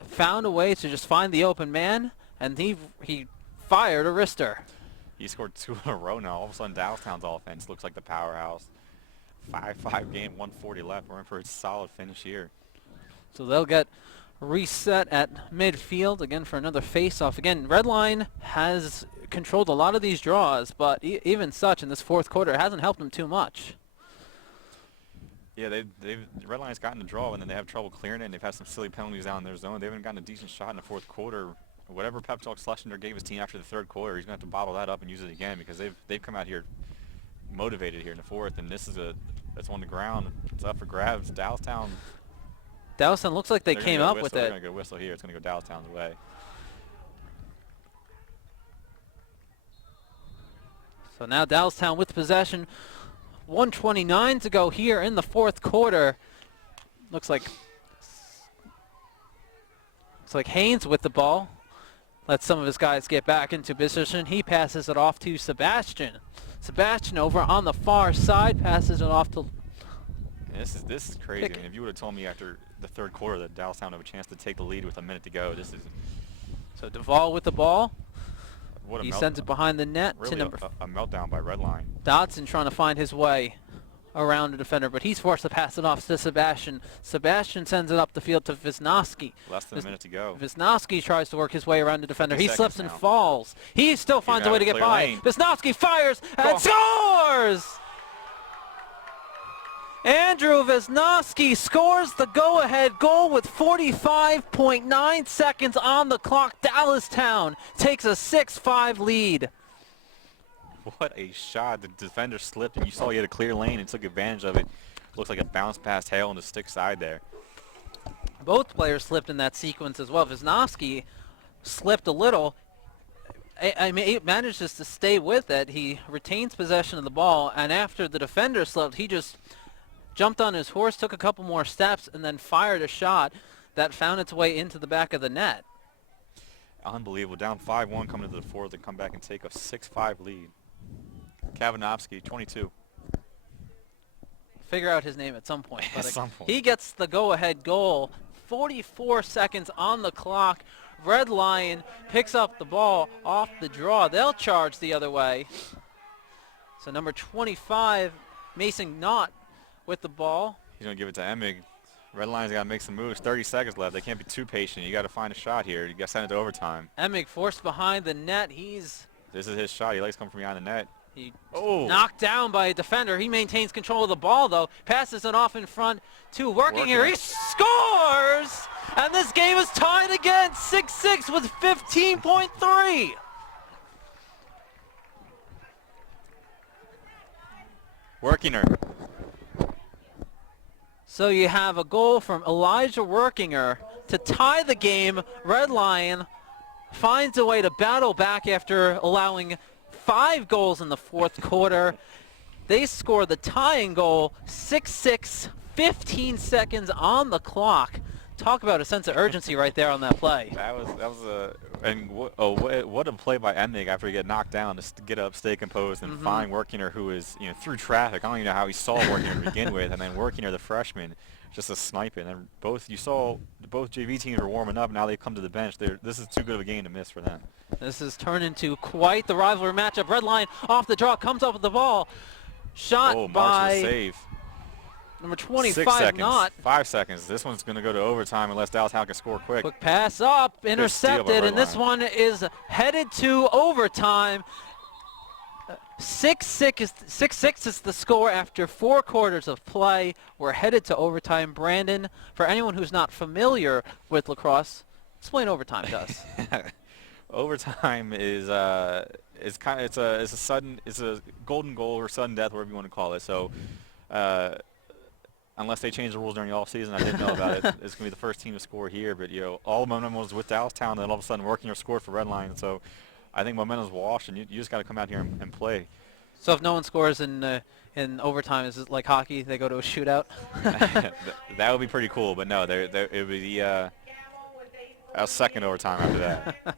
found a way to just find the open man. And he fired a wrister. He scored 2 in a row now. All of a sudden, Dallastown's offense looks like the powerhouse. 5-5 game, 1:40 left. We're in for a solid finish here. So they'll get reset at midfield again for another face-off. Again, Redline has controlled a lot of these draws, but even such in this fourth quarter, it hasn't helped them too much. Yeah, Redline's gotten a draw, and then they have trouble clearing it, and they've had some silly penalties down in their zone. They haven't gotten a decent shot in the fourth quarter. Whatever pep talk Schlesinger gave his team after the third quarter, he's going to have to bottle that up and use it again because they've come out here motivated here in the fourth, and that's on the ground. It's up for grabs. Dallastown looks like they came up with it. They're going to go whistle here. It's going to go Dallastown's way. So now Dallastown with possession. 1:29 to go here in the fourth quarter. Looks like Haynes with the ball. Lets some of his guys get back into position. He passes it off to Sebastian. Sebastian over on the far side passes it off to... This is crazy. I mean, if you would have told me after the third quarter that Dallastown would have a chance to take the lead with a minute to go, this is... So Duvall with the ball. He sends it behind the net really to number... a meltdown by Redline. Dodson trying to find his way around the defender, but he's forced to pass it off to Sebastian. Sebastian sends it up the field to Wisnowski. Less than a minute to go. Wisnowski tries to work his way around the defender. He slips and falls. He still finds a way to get by. Wisnowski fires and scores! Andrew Wisnowski scores the go-ahead goal with 45.9 seconds on the clock. Dallastown takes a 6-5 lead. What a shot. The defender slipped, and you saw he had a clear lane and took advantage of it. Looks like a bounce past Hale on the stick side there. Both players slipped in that sequence as well. Wisnowski slipped a little. I mean, he manages to stay with it. He retains possession of the ball, and after the defender slipped, he just jumped on his horse, took a couple more steps, and then fired a shot that found its way into the back of the net. Unbelievable. Down 5-1 coming into the fourth and come back and take a 6-5 lead. Kavanowski, 22. Figure out his name at some point. At some point. He gets the go-ahead goal. 44 seconds on the clock. Red Lion picks up the ball off the draw. They'll charge the other way. So number 25, Mason Knott with the ball. He's going to give it to Emig. Red Lion's got to make some moves. 30 seconds left. They can't be too patient. You got to find a shot here. You got to send it to overtime. Emig forced behind the net. This is his shot. He likes to come from behind the net. He Oh. knocked down by a defender. He maintains control of the ball, though. Passes it off in front to Working here. He scores! And this game is tied again, 6-6 with 15.3. Workinger. So you have a goal from Elijah Workinger to tie the game. Red Lion finds a way to battle back after allowing 5 goals in the fourth quarter. They score the tying goal, 6-6, 15 seconds on the clock. Talk about a sense of urgency right there on that play. That was a and what a play by Emig after he get knocked down to get up, stay composed, and find Workinger, who is through traffic. I don't even know how he saw Workinger to begin with, and then Workinger, the freshman, just a sniping. And both JV teams are warming up. Now they come to the bench. This is too good of a game to miss for them. This has turned into quite the rivalry matchup. Red Lion off the draw, comes up with the ball. Shot by save. number 6 25, seconds. Knott. 5 seconds. This one's going to go to overtime unless Dallastown can score quick. Quick pass up, steal by intercepted, Red and this Lion. one is headed to overtime. 6-6 is the score after 4 quarters of play. We're headed to overtime. Brandon, for anyone who's not familiar with lacrosse, explain overtime to us. Overtime is a golden goal or sudden death, whatever you want to call it. So unless they change the rules during the off season, I didn't know about it. It's going to be the first team to score here, but all momentum was with Dallastown, and then all of a sudden Workinger scored for Red Lion. So I think momentum's washed, and you just got to come out here and play. So if no one scores in overtime, is it like hockey? They go to a shootout? That would be pretty cool, but no, it would be a second overtime after that.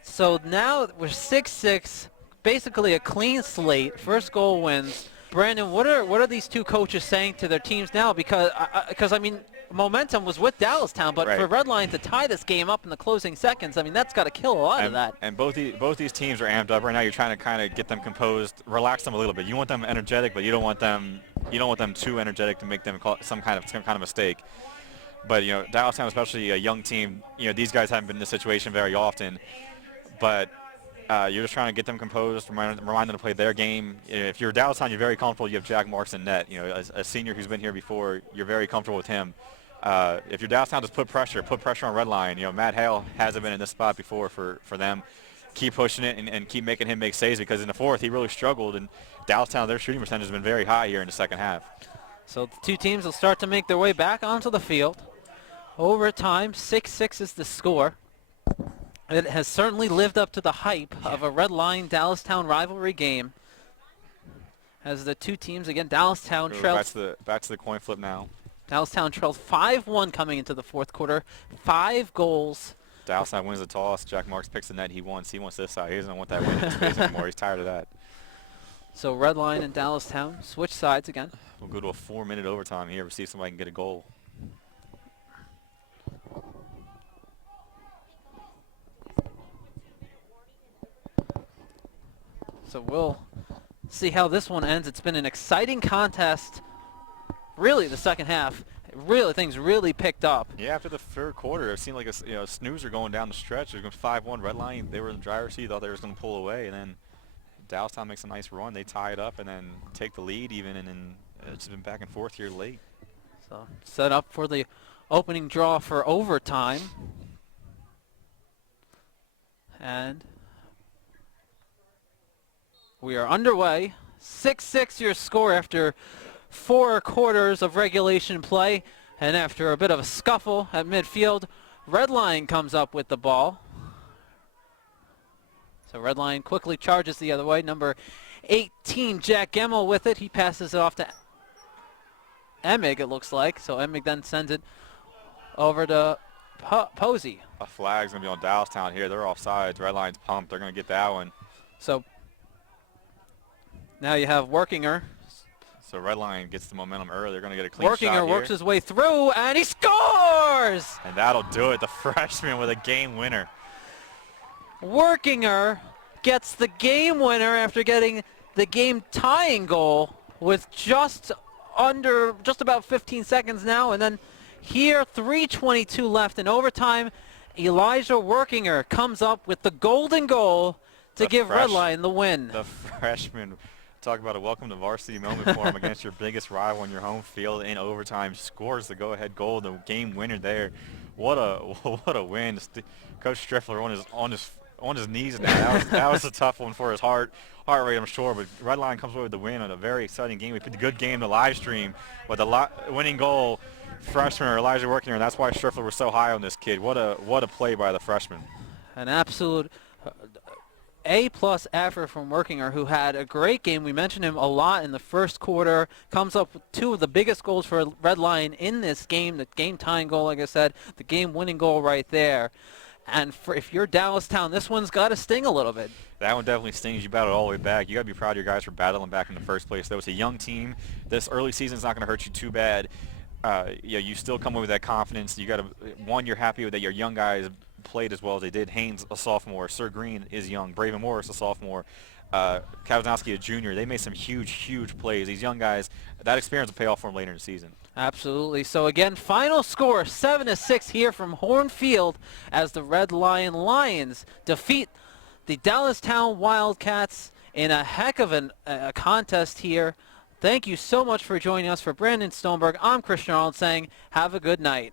So now we're 6-6, basically a clean slate. First goal wins. Brandon, what are these two coaches saying to their teams now? Because I mean, momentum was with Dallastown, but for Red Lion to tie this game up in the closing seconds, I mean, that's got to kill a lot of that. And both these teams are amped up right now. You're trying to kind of get them composed, relax them a little bit. You want them energetic, but you don't want them too energetic to make them call some kind of mistake. But Dallastown, especially a young team, these guys haven't been in this situation very often. But you're just trying to get them composed, remind them to play their game. If you're Dallastown, you're very comfortable. You have Jack Marks in net. A senior who's been here before, you're very comfortable with him. If you're Dallastown, just put pressure on Red Lion. Matt Hale hasn't been in this spot before for them. Keep pushing it and keep making him make saves, because in the fourth he really struggled, and Dallastown, their shooting percentage has been very high here in the second half. So the two teams will start to make their way back onto the field. Overtime, 6-6 is the score. It has certainly lived up to the hype of a Red Lion-Dallastown rivalry game. As the two teams, again, Dallastown trails. Back to the coin flip now. Dallastown trails 5-1 coming into the fourth quarter. 5 goals. Dallastown wins the toss. Jack Marks picks the net he wants. He wants this side. He doesn't want that winning space anymore. He's tired of that. So Red Lion and Dallastown switch sides again. We'll go to a 4-minute overtime here to see if somebody can get a goal. So we'll see how this one ends. It's been an exciting contest. Really, the second half, things really picked up. Yeah, after the third quarter, it seemed like a snoozer going down the stretch. It was 5-1. Red Lion, they were in the driver's seat. Thought they were going to pull away, and then Dallastown makes a nice run. They tie it up and then take the lead even, and then It's been back and forth here late. So set up for the opening draw for overtime. And we are underway. 6-6 your score after 4 quarters of regulation play. And after a bit of a scuffle at midfield, Red Lion comes up with the ball. So Red Lion quickly charges the other way. Number 18, Jack Gemmel with it. He passes it off to Emig, it looks like. So Emig then sends it over to Posey. A flag's going to be on Dallastown here. They're offsides. Red Lion's pumped. They're going to get that one. So now you have Workinger. So Red Lion gets the momentum early. They're going to get a clean shot here. Workinger works his way through, and he scores! And that'll do it. The freshman with a game winner. Workinger gets the game winner after getting the game tying goal with just about 15 seconds now. And then here, 3:22 left in overtime. Elijah Workinger comes up with the golden goal to give Red Lion the win. The freshman, talk about a welcome to varsity moment for him against your biggest rival on your home field in overtime. Scores the go-ahead goal, the game winner there. What a win! Coach Striffler on his knees now. That was a tough one for his heart rate, I'm sure. But Red Lion comes away with the win on a very exciting game. We put the good game to live stream with a winning goal. Freshman Elijah Workinger, and that's why Striffler was so high on this kid. What a play by the freshman. An absolute A-plus effort from Workinger, who had a great game. We mentioned him a lot in the first quarter. Comes up with 2 of the biggest goals for Red Lion in this game. The game-tying goal, like I said, the game-winning goal right there. And if you're Dallastown, this one's got to sting a little bit. That one definitely stings. You battled all the way back. You got to be proud of your guys for battling back in the first place. That was a young team. This early season's not going to hurt you too bad. You still come away with that confidence. You got to, one, you're happy with that your young guys played as well as they did. Haynes, a sophomore. Sir Green is young. Braven Morris, a sophomore. Kaznowski, a junior. They made some huge plays. These young guys, that experience will pay off for them later in the season. Absolutely. So again, final score 7-6 here from Horn Field as the Red Lion Lions defeat the Dallastown Wildcats in a heck of a contest here. Thank you so much for joining us. For Brandon Stoneberg, I'm Christian Arnold saying have a good night.